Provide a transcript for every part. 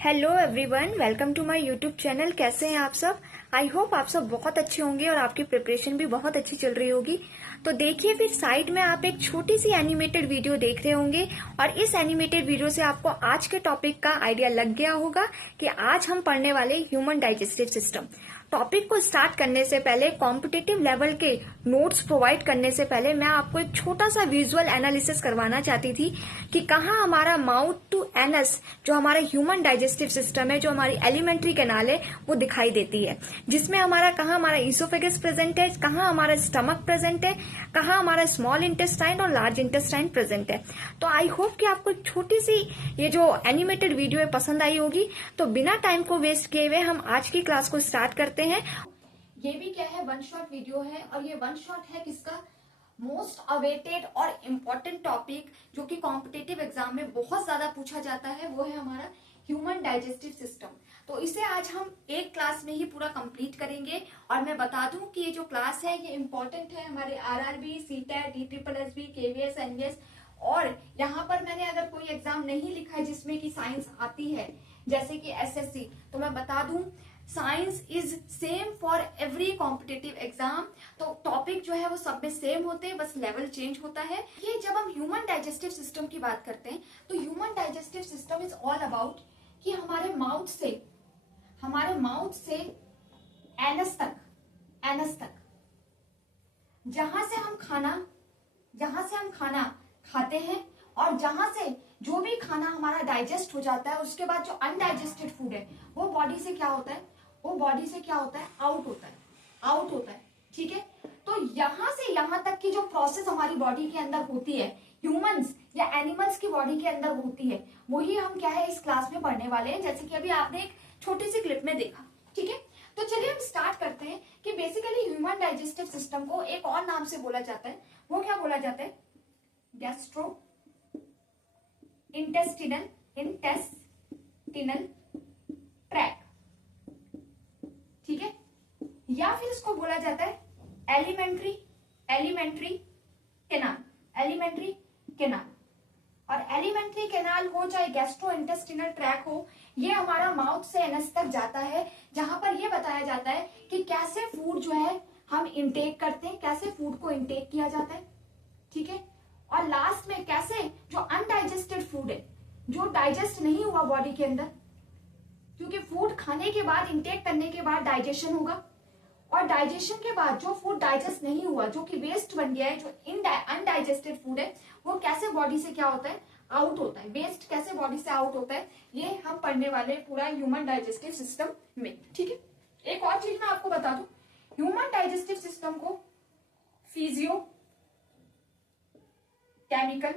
Hello everyone, welcome to my YouTube channel. कैसे हैं आप सब? आई होप आप सब बहुत अच्छे होंगे और आपकी प्रिपरेशन भी बहुत अच्छी चल रही होगी। तो देखिए, फिर साइड में आप एक छोटी सी एनिमेटेड वीडियो देख रहे होंगे और इस एनिमेटेड वीडियो से आपको आज के टॉपिक का आइडिया लग गया होगा कि आज हम पढ़ने वाले ह्यूमन डाइजेस्टिव सिस्टम। टॉपिक को स्टार्ट करने से पहले, कॉम्पिटिटिव लेवल के नोट्स प्रोवाइड करने से पहले मैं आपको एक छोटा सा विजुअल एनालिसिस करवाना चाहती थी कि कहाँ हमारा माउथ टू एनस, जो हमारा ह्यूमन डाइजेस्टिव सिस्टम है, जो हमारी एलिमेंट्री कैनाल है, वो दिखाई देती है। जिसमें कहाँ हमारा ईसोफेगस प्रेजेंट है, कहाँ हमारा स्टमक प्रेजेंट है, कहाँ हमारा स्मॉल इंटेस्टाइन और लार्ज इंटेस्टाइन प्रेजेंट है। तो आई होप कि आपको एक छोटी सी ये जो एनिमेटेड वीडियो है पसंद आई होगी। तो बिना टाइम को वेस्ट किए हुए हम आज की क्लास को स्टार्ट करते हैं। ये भी क्या है, वन शॉट वीडियो है और ये वन शॉट है किसका? मोस्ट अवेटेड और इम्पोर्टेंट टॉपिक जो कि कॉम्पिटिटिव एग्जाम में बहुत ज्यादा पूछा जाता है, वो है हमारा ह्यूमन डाइजेस्टिव सिस्टम। तो इसे आज हम एक क्लास में ही पूरा कंप्लीट करेंगे। और मैं बता दूं कि ये जो क्लास है ये इम्पोर्टेंट है हमारे आरआरबी, सीटेट, डीट्रिपलएसबी, केवीएस, एनवीएस। और यहाँ पर मैंने अगर कोई एग्जाम नहीं लिखा है जिसमें कि साइंस आती है, जैसे कि एसएससी, तो मैं बता दूं science is same for every competitive exam. तो टॉपिक जो है वो सब में सेम होते हैं, बस लेवल चेंज होता है। ये जब हम ह्यूमन डाइजेस्टिव सिस्टम की बात करते हैं तो human digestive system is all about कि हमारे माउथ से एनस तक जहां से हम खाना खाते हैं और जहां से जो भी खाना हमारा डाइजेस्ट हो जाता है, उसके बाद जो अनडाइजेस्टेड फूड है वो बॉडी से क्या होता है, आउट होता है। ठीक है, तो यहां से यहां तक की जो प्रोसेस हमारी बॉडी के अंदर होती है, ह्यूमंस या एनिमल्स की बॉडी के अंदर होती है, वही हम क्या है इस क्लास में पढ़ने वाले हैं, जैसे कि अभी आपने एक छोटी सी क्लिप में देखा। ठीक है, तो चलिए हम स्टार्ट करते हैं कि बेसिकली ह्यूमन डाइजेस्टिव सिस्टम को एक और नाम से बोला जाता है। वो क्या बोला जाता है? Gastro intestinal track. ठीक है, या फिर इसको बोला जाता है एलिमेंट्री कैनाल। और एलिमेंट्री कैनाल हो चाहे गैस्ट्रो इंटेस्टिनल ट्रैक हो, ये हमारा माउथ से एनस तक जाता है, जहां पर ये बताया जाता है कि कैसे फूड जो है हम इंटेक करते हैं, कैसे फूड को इंटेक किया जाता है। ठीक है, और लास्ट में कैसे जो अनडाइजेस्टेड फूड है, जो डाइजेस्ट नहीं हुआ बॉडी के अंदर, क्योंकि फूड खाने के बाद, इंटेक करने के बाद डाइजेशन होगा, और डाइजेशन के बाद जो फूड डाइजेस्ट नहीं हुआ, जो कि वेस्ट बन गया है, जो अनडाइजेस्टेड फूड है, वो कैसे बॉडी से क्या होता है, आउट होता है। वेस्ट कैसे बॉडी से आउट होता है, ये हम पढ़ने वाले पूरा ह्यूमन डाइजेस्टिव सिस्टम में। ठीक है, एक और चीज मैं आपको बता दूं, ह्यूमन डाइजेस्टिव सिस्टम को फिजियो केमिकल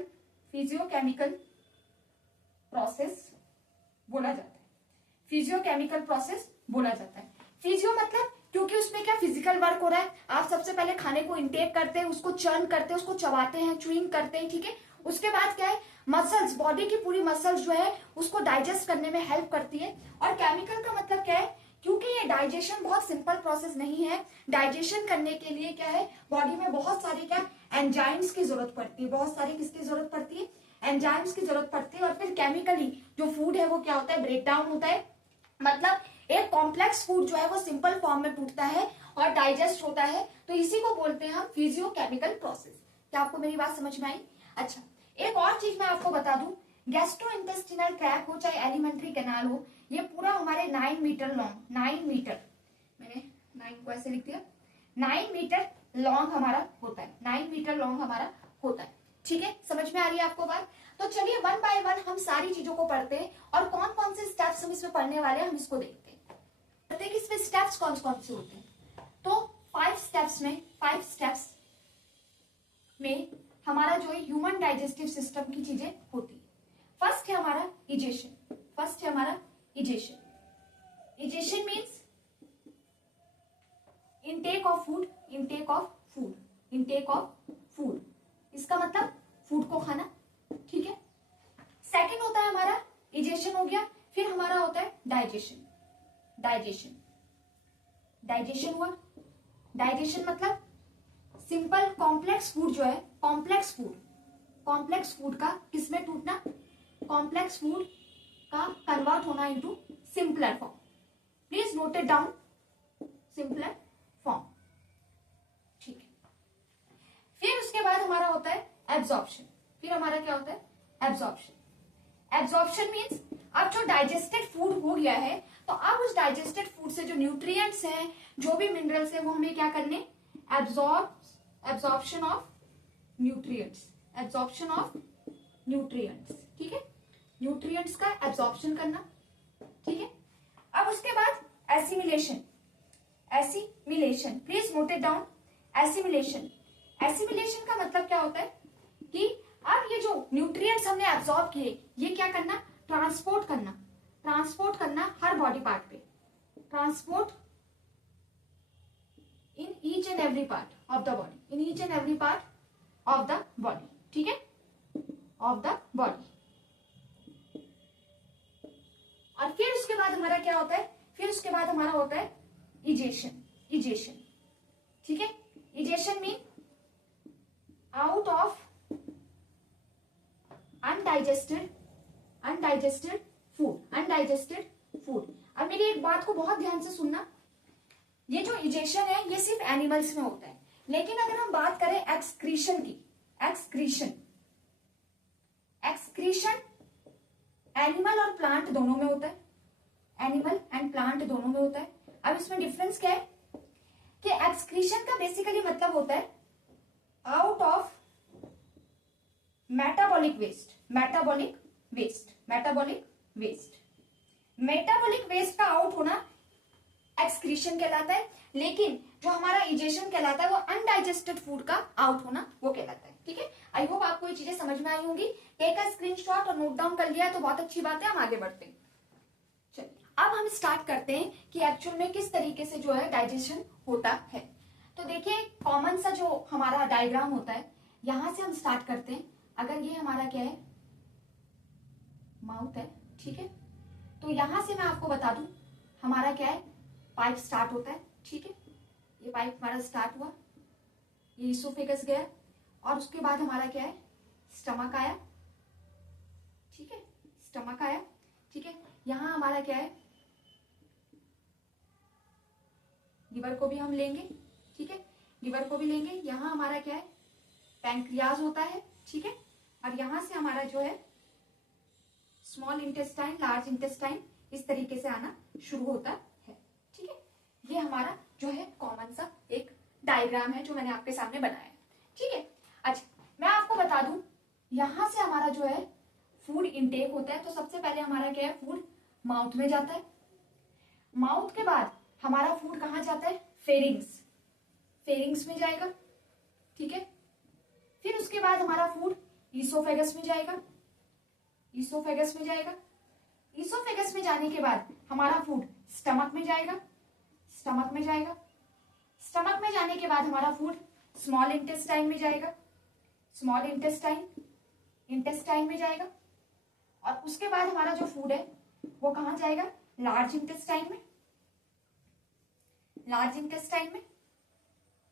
प्रोसेस बोला जाता है। फिजियो मतलब क्योंकि उसमें क्या फिजिकल वर्क हो रहा है। आप सबसे पहले खाने को इंटेक करते हैं, उसको चर्न करते हैं, उसको चबाते हैं, च्यूइंग करते हैं। ठीक है, उसके बाद क्या है, मसल्स, बॉडी की पूरी मसल्स जो है उसको डाइजेस्ट करने में हेल्प करती है। और केमिकल का मतलब क्या है, क्योंकि ये डाइजेशन बहुत सिंपल प्रोसेस नहीं है, डाइजेशन करने के लिए क्या है, बॉडी में बहुत सारी क्या एंजाइम्स की जरूरत पड़ती है। बहुत सारी किसकी जरूरत पड़ती है? एंजाइम्स की जरूरत पड़ती है। और फिर केमिकली जो फूड है वो क्या होता है, ब्रेक डाउन होता है। मतलब एक कॉम्प्लेक्स फूड जो है वो सिंपल फॉर्म में टूटता है और डाइजेस्ट होता है। तो इसी को बोलते हैं हम फिजियोकेमिकल प्रोसेस। क्या आपको मेरी बात समझ में आई? अच्छा, एक और चीज मैं आपको बता दूं, गैस्ट्रो इंटेस्टिनल ट्रैक हो चाहे एलिमेंट्री कैनाल हो, ये पूरा हमारे 9 मीटर लॉन्ग, 9 मीटर, मैंने 9 को ऐसे लिख दिया, 9 मीटर लॉन्ग हमारा होता है, 9 मीटर लॉन्ग हमारा होता है। ठीक है, समझ में आ रही है आपको बात? तो चलिए वन बाय वन हम सारी चीजों को पढ़ते हैं और कौन कौन से स्टेप्स हम इसमें पढ़ने वाले हैं, हम इसको देखते हैं। पढ़ते हैं कि इसमें स्टेप्स कौन कौन से होते हैं। तो 5 स्टेप्स में हमारा जो है ह्यूमन डाइजेस्टिव सिस्टम की चीजें होती है। फर्स्ट है हमारा egestion. Egestion means intake of food. इसका मतलब फूड को खाना। ठीक है, सेकंड होता है हमारा इजेशन, हो गया। फिर हमारा होता है डाइजेशन हुआ। डाइजेशन मतलब सिंपल कॉम्प्लेक्स फूड जो है, कॉम्प्लेक्स फूड का किसमें टूटना, कॉम्प्लेक्स फूड का कन्वर्ट होना लिखा into simpler form. Please note it down, simpler form. ठीक है, फिर उसके बाद हमारा होता है एब्जॉर्प्शन। फिर हमारा क्या होता है एब्जॉर्प्शन। एब्जॉर्प्शन मीन्स अब जो डाइजेस्टेड फूड हो गया है तो अब उस डाइजेस्टेड फूड से जो न्यूट्रिएंट्स हैं, जो भी मिनरल्स है, वो हमें क्या करने, absorption of nutrients, absorption of nutrients. ठीक है, न्यूट्रिएंट्स का एब्जॉर्प्शन करना। ठीक है, अब उसके बाद assimilation. Assimilation, please note it down, assimilation. Assimilation का मतलब क्या होता है कि अब ये जो न्यूट्रिएंट्स हमने एब्जॉर्ब किए, ये क्या करना, ट्रांसपोर्ट करना। ट्रांसपोर्ट करना हर बॉडी पार्ट पे, transport in each and every part of the body, in each and every part of the body. ठीक है, ऑफ द बॉडी। और फिर उसके बाद हमारा क्या होता है, फिर उसके बाद हमारा होता है इजेशन। इजेशन, ठीक है, egestion mean out of undigested food, undigested food. अब मेरी एक बात को बहुत ध्यान से सुनना, ये जो इजेशन है ये सिर्फ एनिमल्स में होता है, लेकिन अगर हम बात करें एक्सक्रीशन की, एक्सक्रीशन एनिमल और प्लांट दोनों में होता है, एनिमल एंड प्लांट दोनों में होता है। अब इसमें डिफरेंस क्या है कि एक्सक्रीशन का बेसिकली मतलब होता है out of metabolic waste, metabolic waste, metabolic waste. Metabolic waste का आउट होना एक्सक्रीशन कहलाता है, लेकिन जो हमारा इजेशन कहलाता है वो अनडाइजेस्टेड फूड का आउट होना वो कहलाता है। ठीक है, आई होप आपको ये चीजें समझ में आई होंगी। टेक अ स्क्रीनशॉट और नोट डाउन कर लिया है तो बहुत अच्छी बात है, हम आगे बढ़ते हैं। चलिए अब हम स्टार्ट करते हैं कि एक्चुअल में किस तरीके से जो है डाइजेशन होता है। तो देखिए कॉमन सा जो हमारा डायग्राम होता है, यहां से हम स्टार्ट करते हैं। अगर ये हमारा क्या है, माउथ है, ठीक है, तो यहां से मैं आपको बता दूं हमारा क्या है, पाइप स्टार्ट होता है। ठीक है, ये पाइप हमारा स्टार्ट हुआ, ये इसोफेगस गया और उसके बाद हमारा क्या है, स्टमक आया। ठीक है, स्टमक आया। ठीक है, यहां हमारा क्या है, लिवर को भी हम लेंगे। ठीक है, लिवर को भी लेंगे। यहां हमारा क्या है, पैंक्रियाज होता है। ठीक है, और यहां से हमारा जो है स्मॉल इंटेस्टाइन, लार्ज इंटेस्टाइन इस तरीके से आना शुरू होता है। ठीक है, ये हमारा जो है कॉमन सा एक डायग्राम है जो मैंने आपके सामने बनाया है। ठीक है, अच्छा मैं आपको बता दूं, यहां से हमारा जो है फूड इनटेक होता है। तो सबसे पहले हमारा क्या है, फूड माउथ में जाता है। माउथ के बाद हमारा फूड कहां जाता है, फेरिंग्स, फेरिंग्स में जाएगा। ठीक है, फिर उसके बाद हमारा फूड ईसोफेगस में जाएगा, ईसोफेगस में जाएगा। ईसोफेगस में जाने के बाद हमारा फूड स्टमक में जाएगा, स्टमक में जाएगा। स्टमक में जाने के बाद हमारा फूड स्मॉल इंटेस्टाइन में जाएगा, स्मॉल इंटेस्टाइन, इंटेस्टाइन में जाएगा। और उसके बाद हमारा जो फूड है वो कहां जाएगा, लार्ज इंटेस्टाइन में, लार्ज इंटेस्टाइन में।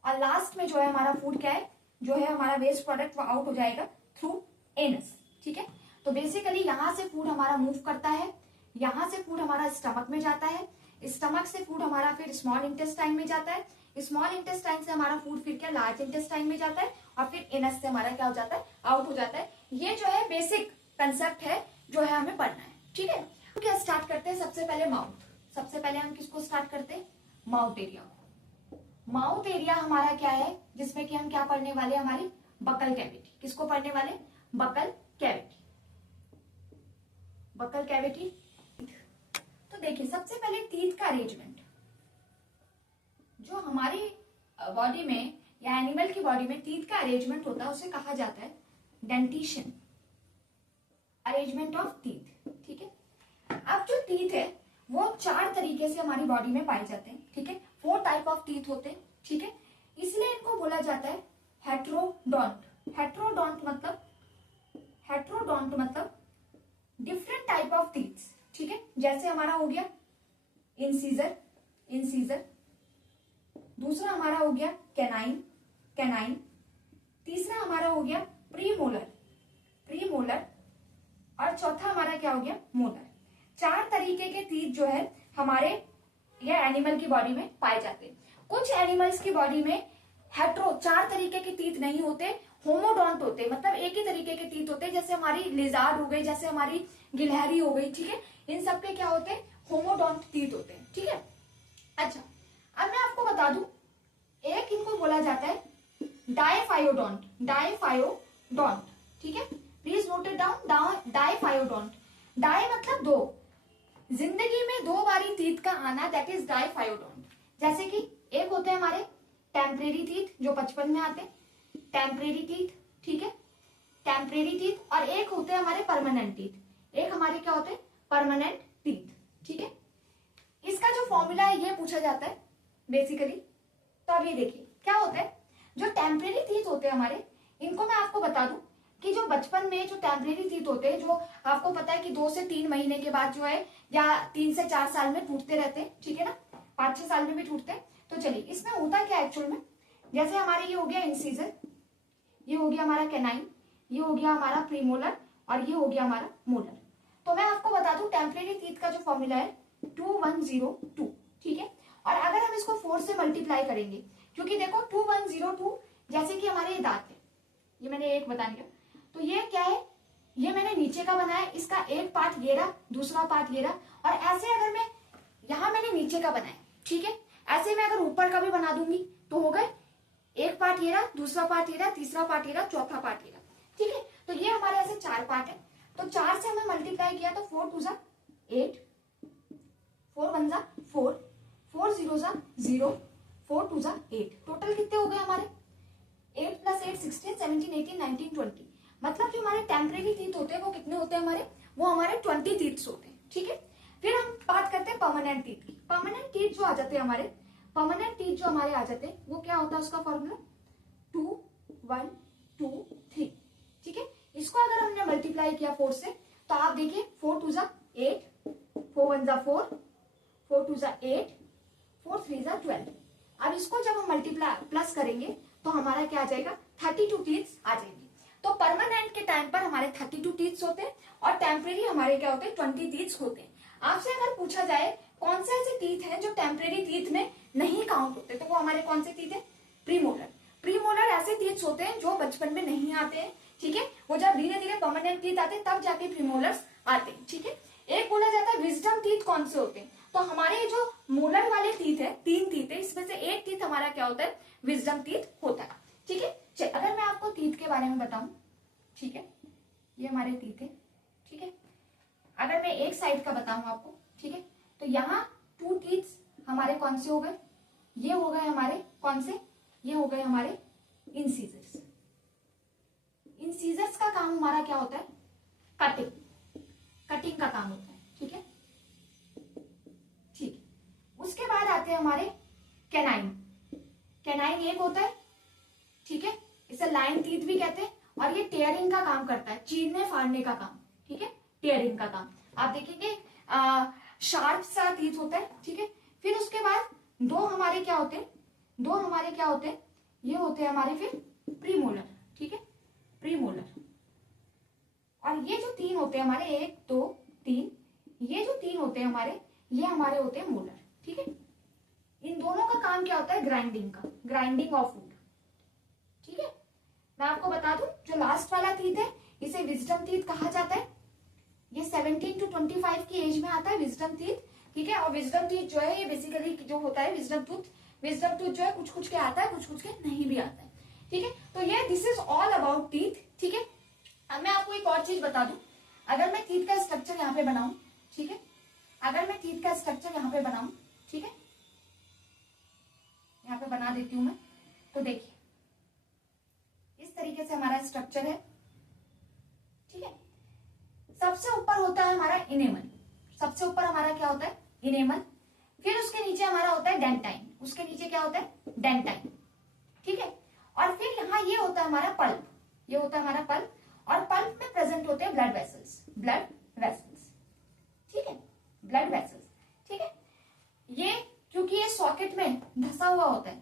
और लास्ट में जो है हमारा फूड क्या है, जो है हमारा वेस्ट प्रोडक्ट वो आउट हो जाएगा थ्रू एनस। ठीक है, तो बेसिकली यहां से फूड हमारा मूव करता है, यहां से फूड हमारा स्टमक में जाता है, स्टमक से फूड हमारा फिर स्मॉल इंटेस्टाइन में जाता है, स्मॉल इंटेस्टाइन से हमारा फूड फिर क्या लार्ज इंटेस्टाइन में जाता है, और फिर एनस से हमारा क्या हो जाता है, आउट हो जाता है। ये जो है बेसिक कंसेप्ट है जो है हमें पढ़ना है। ठीक है, तो क्या स्टार्ट करते हैं, सबसे पहले माउथ। सबसे पहले हम किसको स्टार्ट करते हैं, माउथ एरिया को। माउथ एरिया हमारा क्या है, जिसमें कि हम क्या पढ़ने वाले, हमारी बकल कैविटी। किसको पढ़ने वाले, बकल कैविटी, बकल कैविटी। तो देखिए सबसे पहले टीथ का अरेंजमेंट। जो हमारी बॉडी में या एनिमल की बॉडी में टीथ का अरेंजमेंट होता है उसे कहा जाता है डेंटिशन, अरेंजमेंट ऑफ टीथ। ठीक है, अब जो टीथ है वो 4 तरीके से हमारी बॉडी में पाए जाते हैं। ठीक है, 4 टाइप ऑफ टीथ होते हैं। ठीक है, इसलिए इनको बोला जाता है हेट्रोडोंट। हेट्रोडोंट मतलब, हेट्रोडोंट मतलब डिफरेंट टाइप ऑफ टीथ। ठीक है, जैसे हमारा हो गया इंसीजर, इंसीजर। दूसरा हमारा हो गया कैनाइन, कैनाइन। तीसरा हमारा हो गया प्रीमोलर, प्रीमोलर। और चौथा हमारा क्या हो गया, मोलर। 4 तरीके के टीथ जो है हमारे ये एनिमल की बॉडी में पाए जाते हैं। कुछ एनिमल्स की बॉडी में हेट्रो 4 तरीके के टीथ नहीं होते, होमोडोंट होते, मतलब एक ही तरीके के टीथ होते हैं। जैसे हमारी लिजार्ड हो गई, जैसे हमारी गिलहरी हो गई, ठीक है, इन सब के क्या होते हैं, होमोडोंट टीथ होते हैं, ठीक है। अच्छा, अब मैं आपको बता दूं, एक इनको बोला जाता है डायफायोडोंट, डायफायोडोंट, ठीक है, please note it down, diphyodont. Di मतलब दो, जिंदगी में 2 बारी टीथ का आना, दैट इज डायफायोडोंट। जैसे कि एक होते हैं हमारे टेम्परेरी टीथ जो बचपन में आते हैं, टेम्परेरी टीथ, ठीक है, टेम्परेरी टीथ, और एक होते हैं हमारे परमानेंट टीथ, एक हमारे क्या होते हैं, परमानेंट टीथ, ठीक है। इसका जो फॉर्मूला है ये पूछा जाता है बेसिकली। तो अब ये देखिए क्या होता है, जो टेम्परेरी टीथ होते हैं हमारे, इनको मैं आपको बता दूं कि जो बचपन में जो टेम्परेरी टीथ होते हैं, जो आपको पता है कि 2 से 3 महीने के बाद जो है, या 3 से 4 साल में टूटते रहते हैं, ठीक है ना, 5-6 साल में भी टूटते हैं। तो चलिए, इसमें होता क्या एक्चुअल में, जैसे हमारे ये हो गया इंसीजर, ये हो गया हमारा कैनाइन, ये हो गया हमारा प्रीमोलर, और ये हो गया हमारा मोलर। तो मैं आपको बता दूं टेम्परेरी टीथ का जो फॉर्मूला है 2102, ठीक है। और अगर हम इसको 4 से मल्टीप्लाई करेंगे, क्योंकि देखो 2102 जैसे कि हमारे ये दांत है, ये मैंने एक बता दिया, तो ये क्या है, ये मैंने नीचे का बनाया, इसका एक पार्ट ये रहा, दूसरा पार्ट ये रहा, और ऐसे अगर मैं यहां मैंने नीचे का बनाया, ठीक है, ऐसे मैं अगर ऊपर का भी बना दूंगी तो हो गए, एक पार्ट ये रहा, दूसरा पार्ट ये रहा, तीसरा पार्ट ये रहा, चौथा पार्ट ये रहा, ठीक है। तो ये हमारे ऐसे 4 पार्ट है। तो 4 से हमें मल्टीप्लाई किया तो 4 2 8, 4 1 4, 4 0 0, 4 2 8, टोटल कितने हो गए हमारे, 8 + 8 16 17 18 19 20। मतलब जो हमारे टेम्परेरी टीथ होते हैं वो कितने होते हैं हमारे, वो हमारे 20 टीथ्स होते हैं, ठीक है। फिर हम बात करते हैं परमानेंट टीथ की। परमानेंट टीथ जो आ जाते हैं हमारे, परमानेंट टीथ जो हमारे आ जाते हैं, वो क्या होता है उसका फॉर्मूला 2 1 2 3, ठीक है। इसको अगर हमने मल्टीप्लाई किया 4 से, तो आप देखिए 4 2 8, 4 1 4, 4 2 8, 4 3 12। अब इसको जब हम मल्टीप्लाई प्लस करेंगे तो हमारा क्या आ जाएगा, 32 टीथ्स आ जाएंगे। तो परमानेंट के टाइम पर हमारे 32 टीथ्स होते हैं, और टेम्परेरी हमारे क्या होते हैं, 20 टीथ्स होते हैं। आपसे अगर पूछा जाए कौन से ऐसे टीथ हैं जो टेम्परेरी टीथ में नहीं काउंट होते, तो वो हमारे कौन से टीथ है, प्रीमोलर। प्रीमोलर ऐसे टीथ्स होते हैं जो बचपन में नहीं आते हैं, ठीक है, वो जब धीरे धीरे परमानेंट टीथ आते हैं तब जाके प्रीमोलर्स आते हैं, ठीक है। एक बोला जाता है विजडम टीथ कौन से होते हैं, तो हमारे जो मोलर वाले टीथ है, 3 टीथ है, इसमें से एक टीथ हमारा क्या होता है, विजडम टीथ होता है, ठीक है। चल, अगर मैं आपको टीथ के बारे में बताऊं, ठीक है, ये हमारे टीथ है, ठीक है। अगर मैं एक साइड का बताऊं आपको, ठीक है, तो यहाँ 2 टीथ्स हमारे कौन से हो गए, ये हो गए हमारे कौन से, ये हो गए हमारे इंसीजर्स। इंसीजर्स का काम हमारा क्या होता है, कटिंग, कटिंग का काम होता है, ठीक है, ठीक। उसके बाद आते हैं हमारे कैनाइन। कैनाइन एक होता है, ठीक है, इसे लाइन टीथ भी कहते हैं, और ये टेयरिंग का काम करता है, चीरने फाड़ने का काम, ठीक है, टेयरिंग का काम। आप देखेंगे शार्प सा टीथ होता है, ठीक है। फिर उसके बाद 2 हमारे क्या होते हैं, 2 हमारे क्या होते हैं, ये होते हैं हमारे फिर प्रीमोलर, ठीक है, प्रीमोलर। और ये जो 3 होते हैं हमारे, 1 2 3, ये जो 3 होते हैं हमारे, ये हमारे होते हैं मोलर, ठीक है। इन दोनों का काम क्या होता है, ग्राइंडिंग का, ग्राइंडिंग ऑफ फूड, ठीक है। मैं आपको बता दूं जो लास्ट वाला टीथ है, इसे विजडम टीथ कहा जाता है। ये 17 to 25 की एज में आता है विजडम टीथ, ठीक है। और विजडम टीथ जो है ये बेसिकली जो होता है विजडम टूथ जो है कुछ कुछ के आता है, कुछ कुछ के नहीं भी आता है, ठीक है। तो ये this is all about teeth, ठीक है। अब मैं आपको एक और चीज बता दूं, अगर मैं टीथ का स्ट्रक्चर यहाँ पे बनाऊं, ठीक है, अगर मैं टीथ का स्ट्रक्चर यहाँ पे बनाऊं, ठीक है, यहाँ पे बना देती हूं मैं, तो देखिए इस तरीके से हमारा स्ट्रक्चर है, ठीक है। सबसे ऊपर होता है हमारा इनेमल, सबसे ऊपर हमारा क्या होता है, इनेमल। फिर उसके नीचे हमारा होता है डेंटाइन, उसके नीचे क्या होता है, डेंटाइन, ठीक है। और फिर यहाँ ये होता है हमारा पल्प, ये होता है हमारा पल्प, और पल्प में प्रेजेंट होते हैं ब्लड वेसल्स, ब्लड वेसल्स, ठीक है, ब्लड वेसल्स, ठीक है। ये क्योंकि ये सॉकेट में धसा हुआ होता है,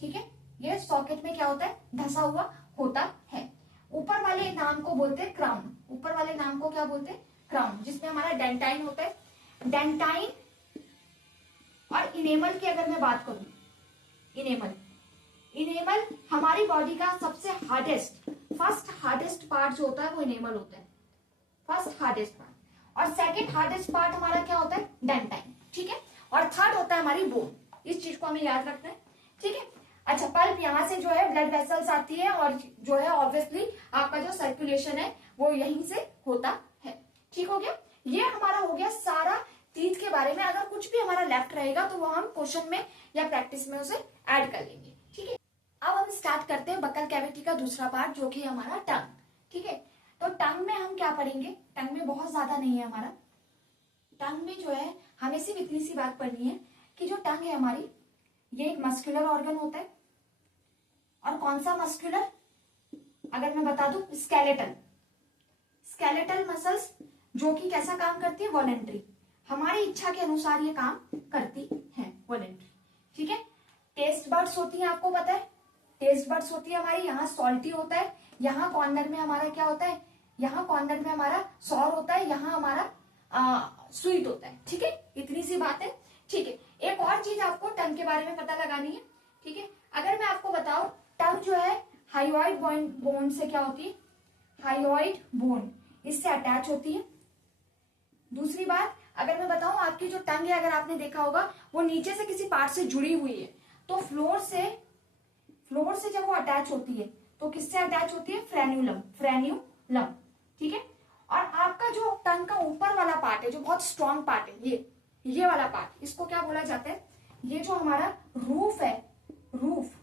ठीक है, ये सॉकेट में क्या होता है, धसा हुआ होता है। ऊपर वाले नाम को बोलते हैं क्राउन, ऊपर वाले नाम को क्या बोलते हैं, क्राउन, जिसमें हमारा डेंटाइन होता है। डेंटाइन और इनेमल की अगर मैं बात करूं, इनेमल, इनेमल हमारी बॉडी का सबसे हार्डेस्ट, फर्स्ट हार्डेस्ट पार्ट जो होता है वो इनेमल होता है, फर्स्ट हार्डेस्ट पार्ट। और सेकंड हार्डेस्ट पार्ट हमारा क्या होता है, डेंटाइन, ठीक है। और थर्ड होता है हमारी बोन, इस चीज को हमें याद रखना है, ठीक है। अच्छा, पल्प यहाँ से जो है ब्लड वेसल्स आती है और जो है ऑब्वियसली आपका जो सर्कुलेशन है वो यहीं से होता है, ठीक हो गया। ये हमारा हो गया सारा टीथ के बारे में। अगर कुछ भी हमारा लेफ्ट रहेगा तो वो हम क्वेश्चन में या प्रैक्टिस में उसे ऐड कर लेंगे, ठीक है। अब हम स्टार्ट करते हैं बकल कैविटी का दूसरा पार्ट जो कि हमारा टंग, ठीक है। तो टंग में हम क्या पढ़ेंगे, टंग में बहुत ज्यादा नहीं है हमारा। टंग में जो है हमें सिर्फ इतनी सी बात पढ़नी है कि जो टंग है हमारी, ये एक मस्कुलर ऑर्गन होता है। और कौन सा मस्कुलर, अगर मैं बता दूं, स्केलेटल, स्केलेटल मसल्स, जो कि कैसा काम करती है, वॉलेंट्री, हमारी इच्छा के अनुसार ये काम करती है, वॉलेंट्री, ठीक है। टेस्ट बर्ड्स होती है, आपको पता है, टेस्ट बर्ड्स होती है हमारी, यहाँ सॉल्टी होता है, यहाँ कॉर्नर में हमारा क्या होता है, यहाँ कॉर्नर में हमारा सॉर होता है, यहाँ हमारा स्वीट होता है, ठीक है। इतनी सी बात है, ठीक है। एक और चीज आपको टंग के बारे में पता लगानी है, ठीक है। अगर मैं आपको बताऊं, टंग जो है हाइयोइड बोन से क्या होती है, हाइयोइड बोन, इससे अटैच होती है। दूसरी बात, अगर मैं बताऊं, आपकी जो टंग है, अगर आपने देखा होगा, वो नीचे से किसी पार्ट से जुड़ी हुई है, तो फ्लोर से जब वो अटैच होती है तो किससे अटैच होती है, फ्रेन्यूलम, फ्रेन्यूलम, ठीक है। और आपका जो टंग का ऊपर वाला पार्ट है, जो बहुत स्ट्रॉन्ग पार्ट है, ये वाला पार्ट, इसको क्या बोला जाता है, ये जो हमारा रूफ है, रूफ,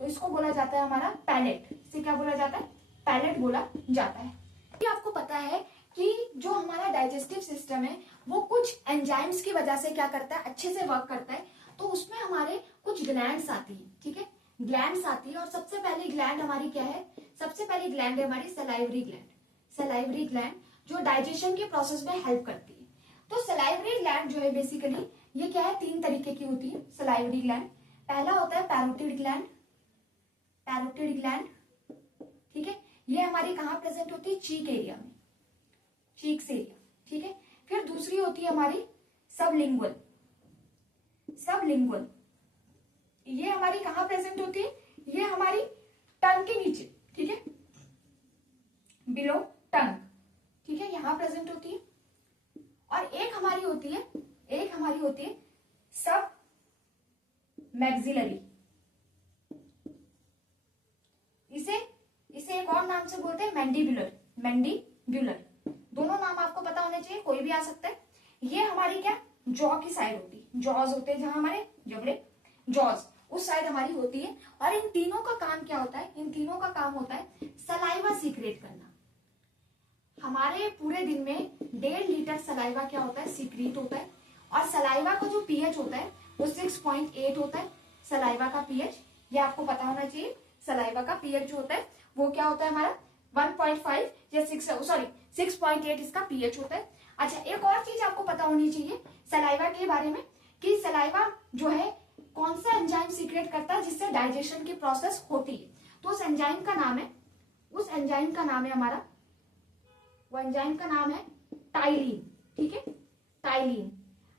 तो इसको बोला जाता है हमारा पैलेट। इसे क्या बोला जाता है, पैलेट बोला जाता है। ये आपको पता है कि जो हमारा डाइजेस्टिव सिस्टम है वो कुछ एंजाइम्स की वजह से क्या करता है, अच्छे से वर्क करता है। तो उसमें हमारे कुछ ग्लैंड्स आती है, ठीक है, ग्लैंड्स आती है। और सबसे पहली ग्लैंड हमारी क्या है, सबसे पहली ग्लैंड है हमारी सलाइवरी ग्लैंड, सलाइवरी ग्लैंड, जो डाइजेशन के प्रोसेस में हेल्प करती है। तो सलाइवरी ग्लैंड जो है बेसिकली ये क्या है, 3 तरीके की होती है सलाइवरी ग्लैंड। पहला होता है पैरोटिड ग्लैंड, पैरोटिड ग्लैंड, ठीक है। ये हमारी कहाँ प्रेजेंट होती है, चीक एरिया में, चीक्स एरिया, ठीक है। फिर दूसरी होती है हमारी सबलिंगुअल, सबलिंगुअल, ये हमारी कहाँ प्रेजेंट होती है, ये हमारी टंग के नीचे, ठीक है, बिलो टंग, ठीक है, यहां प्रेजेंट होती है। और एक हमारी होती है सब मैक्सिलरी, इसे एक और नाम से बोलते हैं मैंडिबुलर, मैंडिबुलर, दोनों नाम आपको पता होने चाहिए, कोई भी आ सकता है। ये हमारी क्या, जॉ की साइड होती है, जॉज होते हैं जहां हमारे जबड़े, जॉज उस साइड हमारी होती है। और इन तीनों का काम क्या होता है, इन तीनों का काम होता है सलाइवा सीक्रेट करना। हमारे पूरे दिन में 1.5 लीटर सलाइवा क्या होता है, सीक्रेट होता है। और सलाइवा का जो पीएच होता है वो 6.8 होता है, सलाइवा का पीएच, ये आपको पता होना चाहिए। सलाइवा का पीएच जो होता है वो क्या होता है हमारा 1.5 या 6.8 इसका पीएच होता है। अच्छा, एक और चीज आपको पता होनी चाहिए सलाइवा के बारे में, कि सलाइवा जो है कौन सा एंजाइम सीक्रेट करता है जिससे डाइजेशन की प्रोसेस होती है। तो उस एंजाइम का नाम है, उस एंजाइम का नाम है हमारा, वो एंजाइम का नाम है टाइलिन, ठीक है, टाइलिन।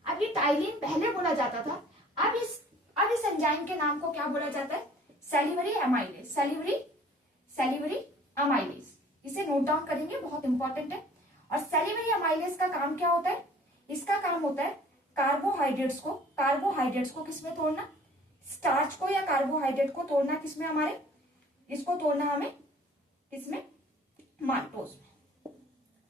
अब ये टाइलिन पहले बोला जाता था, अब इस एंजाइम के नाम को क्या बोला जाता है, सैलिवरी एमाइलेज, सैलिवरी एमाइलेज। इसे नोट डाउन करेंगे, बहुत इंपॉर्टेंट है। और सैलिवरी एमाइलेज का काम क्या होता है, इसका काम होता है कार्बोहाइड्रेट्स को किसमें तोड़ना, स्टार्च को या कार्बोहाइड्रेट को तोड़ना किसमें, हमारे इसको तोड़ना हमें किसमें, माल्टोज में,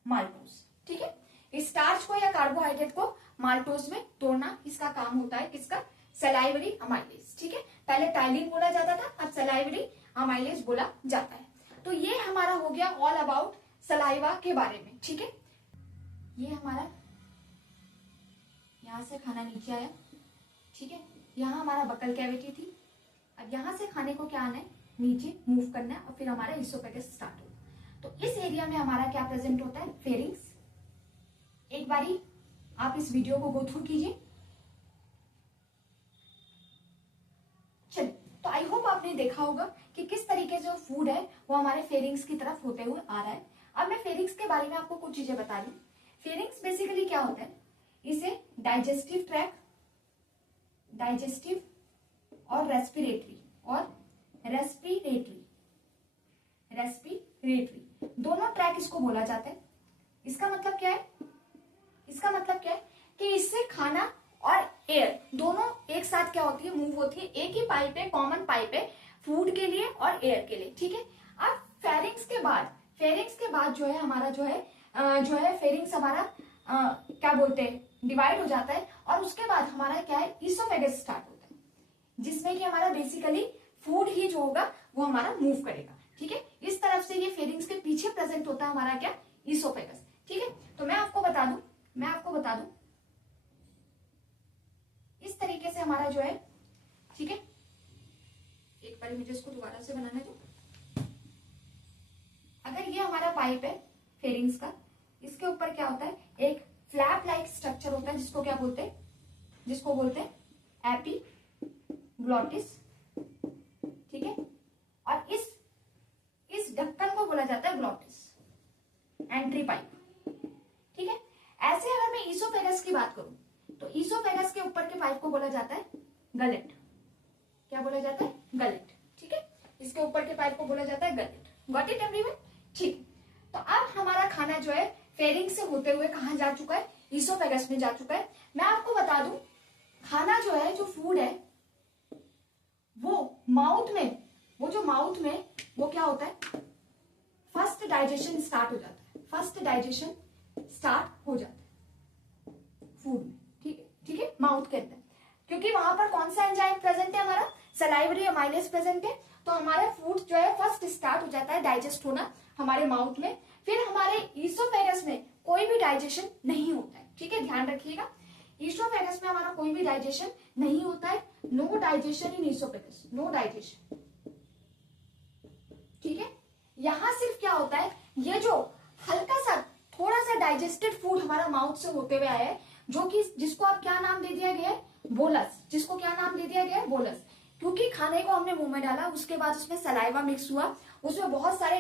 माल्टोज, ठीक है। स्टार्च को या कार्बोहाइड्रेट को माल्टोज में तोड़ना इसका काम होता है किसका, सलाइवरी अमाइलेज, ठीक है। पहले टाइलिन बोला जाता था, अब सलाइवरी अमाइलेज बोला जाता है। तो ये हमारा हो गया ऑल अबाउट सलाइवा के बारे में, ठीक है। ये हमारा यहां से खाना नीचे आया, ठीक है, यहाँ हमारा बकल कैविटी थी। अब यहां से खाने को क्या आना है, नीचे मूव करना है और फिर हमारा इसोफेगस स्टार्ट होगा। तो इस एरिया में हमारा क्या प्रेजेंट होता है, फेरिंग्स। एक बारी आप इस वीडियो को गो थ्रू कीजिए। चलिए, तो आई होप आपने देखा होगा कि किस तरीके से जो फूड है वो हमारे फेरिंग्स की तरफ होते हुए आ रहा है। अब मैं फेरिंग्स के बारे में आपको कुछ चीजें बता रही हूँ। फेरिंग्स बेसिकली क्या होता है, इसे डाइजेस्टिव ट्रैक, डाइजेस्टिव और रेस्पिरेटरी दोनों ट्रैक इसको बोला जाता है। इसका मतलब क्या है, इसका मतलब क्या है कि इससे खाना और एयर दोनों एक साथ क्या होती है, मूव होती है। एक ही पाइप है, कॉमन पाइप है फूड के लिए और एयर के लिए, ठीक है। अब फेरिंग्स के बाद जो है हमारा जो है फेरिंग्स हमारा क्या बोलते हैं, डिवाइड हो जाता है और उसके बाद हमारा क्या है, ईसोफेगस स्टार्ट होता है, जिसमें कि हमारा बेसिकली फूड ही जो होगा वो हमारा मूव करेगा, ठीक है। इस तरफ से ये फेरिंग्स के पीछे प्रेजेंट होता है हमारा क्या, ईसोफेगस, ठीक है। तो मैं आपको बता दूं इस तरीके से हमारा जो है, ठीक है। एक बार मुझे इसको दोबारा से बनाने दो। अगर ये हमारा पाइप है फेरिंग्स का, इसके ऊपर क्या होता है, एक फ्लैप लाइक स्ट्रक्चर होता है जिसको क्या बोलते हैं, जिसको बोलते हैं एपीग्लॉटिस, ठीक है। और इस ढक्कन को बोला जाता है ग्लॉटिस, एंट्री पाइप, ठीक है। ऐसे अगर मैं ईसोफेगस की बात करूं तो ईसोफेगस के ऊपर के पाइप को बोला जाता है गलेट। क्या बोला जाता है, गलेट, ठीक है। इसके ऊपर के पाइप को बोला जाता है गलेट। गॉट इट एवरीवन, ठीक। तो अब हमारा खाना जो है फेरिंग से होते हुए कहां जा चुका है, ईसोफेगस में जा चुका है। मैं आपको बता दूं, खाना जो है, जो फूड है, वो माउथ में वो क्या होता है, फर्स्ट डाइजेशन स्टार्ट हो जाता है, फूड में, ठीक है, माउथ के अंदर। क्योंकि वहां पर कौन सा एंजाइम प्रेजेंट है, हमारा सलाइवरी अमाइलेज प्रेजेंट है। तो हमारा फूड जो है फर्स्ट स्टार्ट हो जाता है डाइजेस्ट होना हमारे माउथ में। फिर हमारे ईसोफेगस में कोई भी डाइजेशन नहीं होता है, ठीक है, ध्यान रखिएगा। ईसोफेगस में हमारा कोई भी डाइजेशन नहीं होता है, no digestion in oesophagus, no digestion, ठीक है। यहां सिर्फ क्या होता है, ये जो हल्का सा थोड़ा सा डाइजेस्टेड फूड हमारा माउथ से होते हुए आया है, जो कि जिसको आप क्या नाम दे दिया गया है, बोलस, जिसको क्या नाम दे दिया गया है, बोलस। क्योंकि खाने को हमने मुंह में डाला, उसके बाद उसमें सलाइवा मिक्स हुआ, उसमें बहुत सारे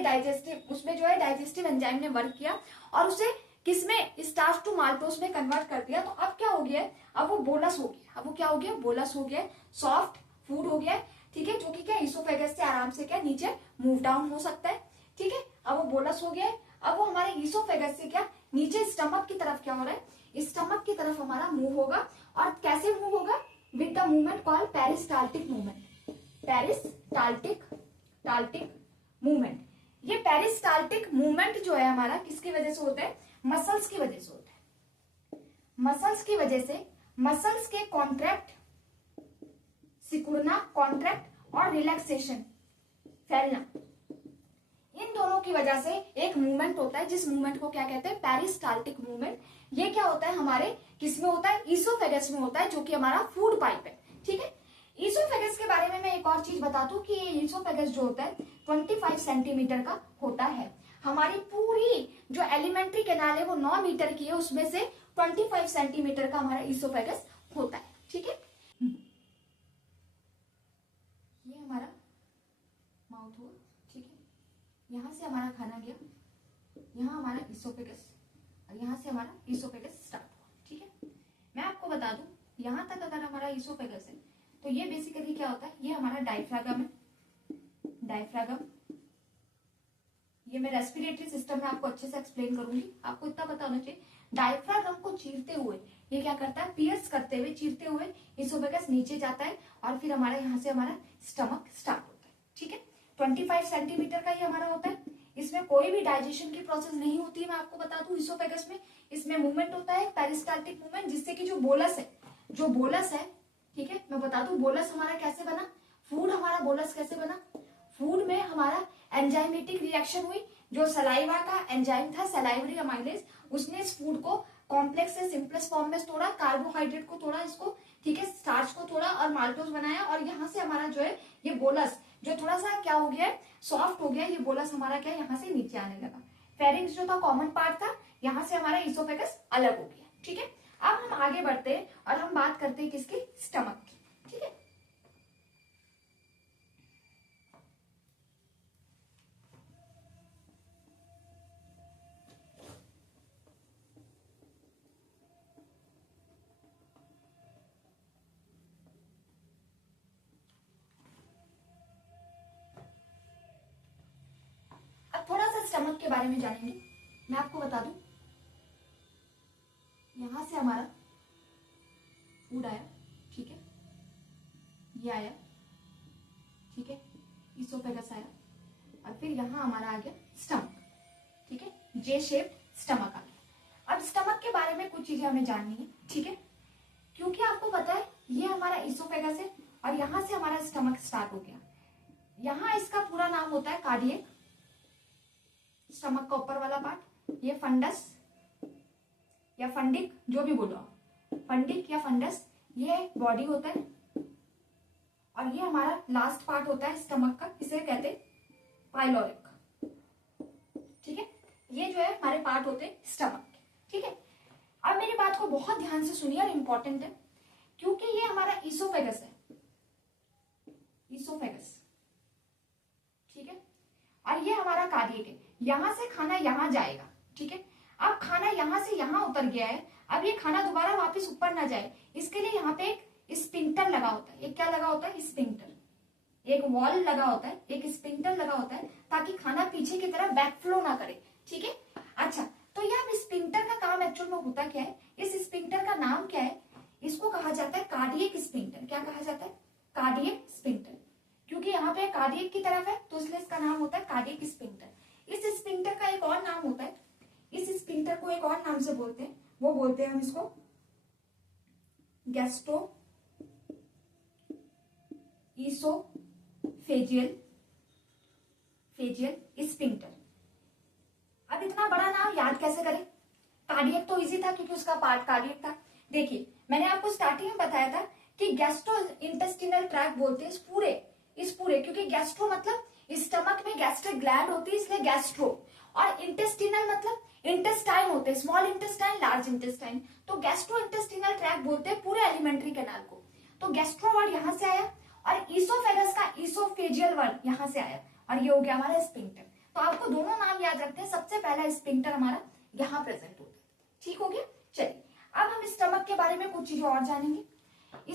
उसमें जो है डाइजेस्टिव एंजाइम ने वर्क किया और उसे किसमें, स्टार्च टू माल्टोस में कन्वर्ट कर दिया। तो अब क्या हो गया है, अब वो बोलस हो गया, अब वो क्या हो गया, बोलस हो गया, सॉफ्ट फूड हो गया, ठीक है, जो कि क्या ईसोफेगस से आराम से क्या नीचे मूव डाउन हो सकता है, ठीक है। अब वो बोलस हो गया है, अब वो हमारे ईसोफेगस से क्या नीचे स्टमक की तरफ क्या हो रहा है, स्टमक की तरफ हमारा मूव होगा। और कैसे मूव होगा, with the movement called peristaltic movement, टाल्टिक मूवमेंट। ये पेरिस्टाल्टिक मूवमेंट जो है हमारा किसकी वजह से होता है, मसल्स की वजह से होता है। मसल्स की वजह से, मसल्स के कॉन्ट्रैक्ट, सिकुड़ना, कॉन्ट्रैक्ट और रिलैक्सेशन, फैलना, इन दोनों की वजह से एक मूवमेंट होता है, जिस मूवमेंट को क्या कहते हैं, पेरिस्टाल्टिक मूवमेंट। ये क्या होता है, हमारे किसमें होता है, ईसोफेगस में होता है, जो कि हमारा फूड पाइप है, ठीक है। ईसोफेगस के बारे में मैं एक और चीज बता दूं कि ये ईसोफेगस जो होता है 25 सेंटीमीटर का होता है। हमारी पूरी जो एलिमेंट्री कैनाल है वो 9 मीटर की है, उसमें से 25 सेंटीमीटर का हमारा ईसोफेगस होता है, ठीक है। ये हमारा माउथ हुआ, ठीक है। यहां से हमारा खाना गया, यहां हमारा ईसोफेगस, और यहां से हमारा ईसोफेगस स्टार्ट हुआ, ठीक है। मैं आपको बता दूं, यहां तक अगर हमारा ईसोफेगस है तो ये बेसिकली क्या होता है, ये हमारा डायफ्रागम है, डायफ्रागम। ये मैं रेस्पिरेटरी सिस्टम में आपको अच्छे से एक्सप्लेन करूंगी, आपको इतना पता होना चाहिए। डायफ्रागम को चीरते हुए ये क्या करता है, पियर्स करते हुए, चीरते हुए ईसोफेगस नीचे जाता है और फिर हमारा यहाँ से हमारा स्टमक स्टार्ट होता है, ठीक है। 25 सेंटीमीटर का ये हमारा होता है। इसमें कोई भी डाइजेशन की प्रोसेस नहीं होती है, मैं आपको बता दूं। ईसोफेगस में इसमें मूवमेंट होता है, पेरिस्टाल्टिक मूवमेंट, जिससे कि जो बोलस है, ठीक है, मैं बता दूं बोलस हमारा कैसे बना, फूड हमारा बोलस कैसे बना, फूड में हमारा एंजाइमेटिक रिएक्शन हुई। जो सलाइवा का एंजाइम था, सलाइवरी अमाइलेज, उसने इस फूड को कॉम्प्लेक्स से सिंपलेस्ट फॉर्म में तोड़ा, कार्बोहाइड्रेट को तोड़ा इसको, ठीक है, स्टार्च को तोड़ा और माल्टोज बनाया। और यहाँ से हमारा जो है ये बोलस जो थोड़ा सा क्या हो गया है, सॉफ्ट हो गया, ये बोलस हमारा क्या यहाँ से नीचे आने लगा। फेरिंग्स जो था कॉमन पार्ट था, यहाँ से हमारा ईसोफेगस अलग हो गया, ठीक है। अब हम आगे बढ़ते हैं और हम बात करते हैं किसकी, स्टमक की, ठीक है। स्टमक के बारे में जानेंगे। मैं आपको बता दूं, यहां से हमारा फूड आया, ठीक है, ये आया, ठीक है, इसोफेगस आया, और फिर यहां हमारा आ गया स्टमक, ठीक है, जे शेप्ड स्टमक आ गया। अब स्टमक के बारे में कुछ चीजें हमें जाननी है, ठीक है, क्योंकि आपको पता है ये हमारा इसोफेगस है और यहां से हमारा स्टमक स्टार्ट हो गया। यहां इसका पूरा नाम होता है कार्डियक, स्टमक का ऊपर वाला पार्ट, ये फंडस या फंडिक, जो भी बोलो, फंडिक या फंडस, ये बॉडी होता है, और ये हमारा लास्ट पार्ट होता है स्टमक का, इसे कहते हैं पाइलोरिक, ठीक है। ये जो है हमारे पार्ट होते हैं स्टमक के, ठीक है। अब मेरी बात को बहुत ध्यान से सुनिए और इंपॉर्टेंट है, क्योंकि ये हमारा इसोफेगस है, इसोफेगस, ठीक है, और ये हमारा कार्डियक है। यहां से खाना यहां जाएगा, ठीक है। अब खाना यहां से यहां उतर गया है, अब ये खाना दोबारा वापस ऊपर ना जाए, इसके लिए यहाँ पे एक स्पिंक्टर लगा होता है। एक क्या लगा होता है? स्पिंक्टर, एक वॉल लगा होता है, एक स्पिंक्टर लगा होता है, ताकि खाना पीछे की तरफ बैकफ्लो ना करे, ठीक है। अच्छा, तो यह स्पिंक्टर का काम एक्चुअल में होता क्या है? इस स्पिंक्टर का नाम क्या है? इसको कहा जाता है कार्डियक स्पिंक्टर। क्या कहा जाता है? कार्डियक स्पिंक्टर, क्योंकि यहाँ पे कार्डियक की तरफ है तो इसलिए इसका नाम होता है कार्डियक स्पिंक्टर। इस स्पिंक्टर का एक और नाम होता है, इस स्पिंक्टर को एक और नाम से बोलते हैं, वो बोलते हैं हम इसको गैस्ट्रो इसोफेजियल स्पिंक्टर। अब इतना बड़ा नाम याद कैसे करें? कार्डियक तो इजी था क्योंकि उसका पार्ट कार्डियक था। देखिए, मैंने आपको स्टार्टिंग में बताया था कि गैस्ट्रो इंटेस्टिनल ट्रैक्ट बोलते हैं इस पूरे, क्योंकि गैस्ट्रो मतलब स्टमक में गैस्ट्रिक ग्लैंड होती है, इसलिए गैस्ट्रो, और इंटेस्टिनल मतलब इंटेस्टाइन होते हैं, स्मॉल इंटेस्टाइन, लार्ज इंटेस्टाइन, तो गैस्ट्रो इंटेस्टिनल ट्रैक्ट बोलते हैं पूरे एलिमेंट्री कैनाल को। तो गैस्ट्रो वर्ड यहां से आया और इसोफेगस का इसोफेजियल वर्ड यहां से आया, और ये हो गया हमारा स्पिंक्टर। तो आपको दोनों नाम याद रखते हैं, सबसे पहला स्पिंक्टर हमारा यहाँ प्रेजेंट होता है, ठीक हो गया। चलिए, अब हम स्टमक के बारे में कुछ चीजें और जानेंगे।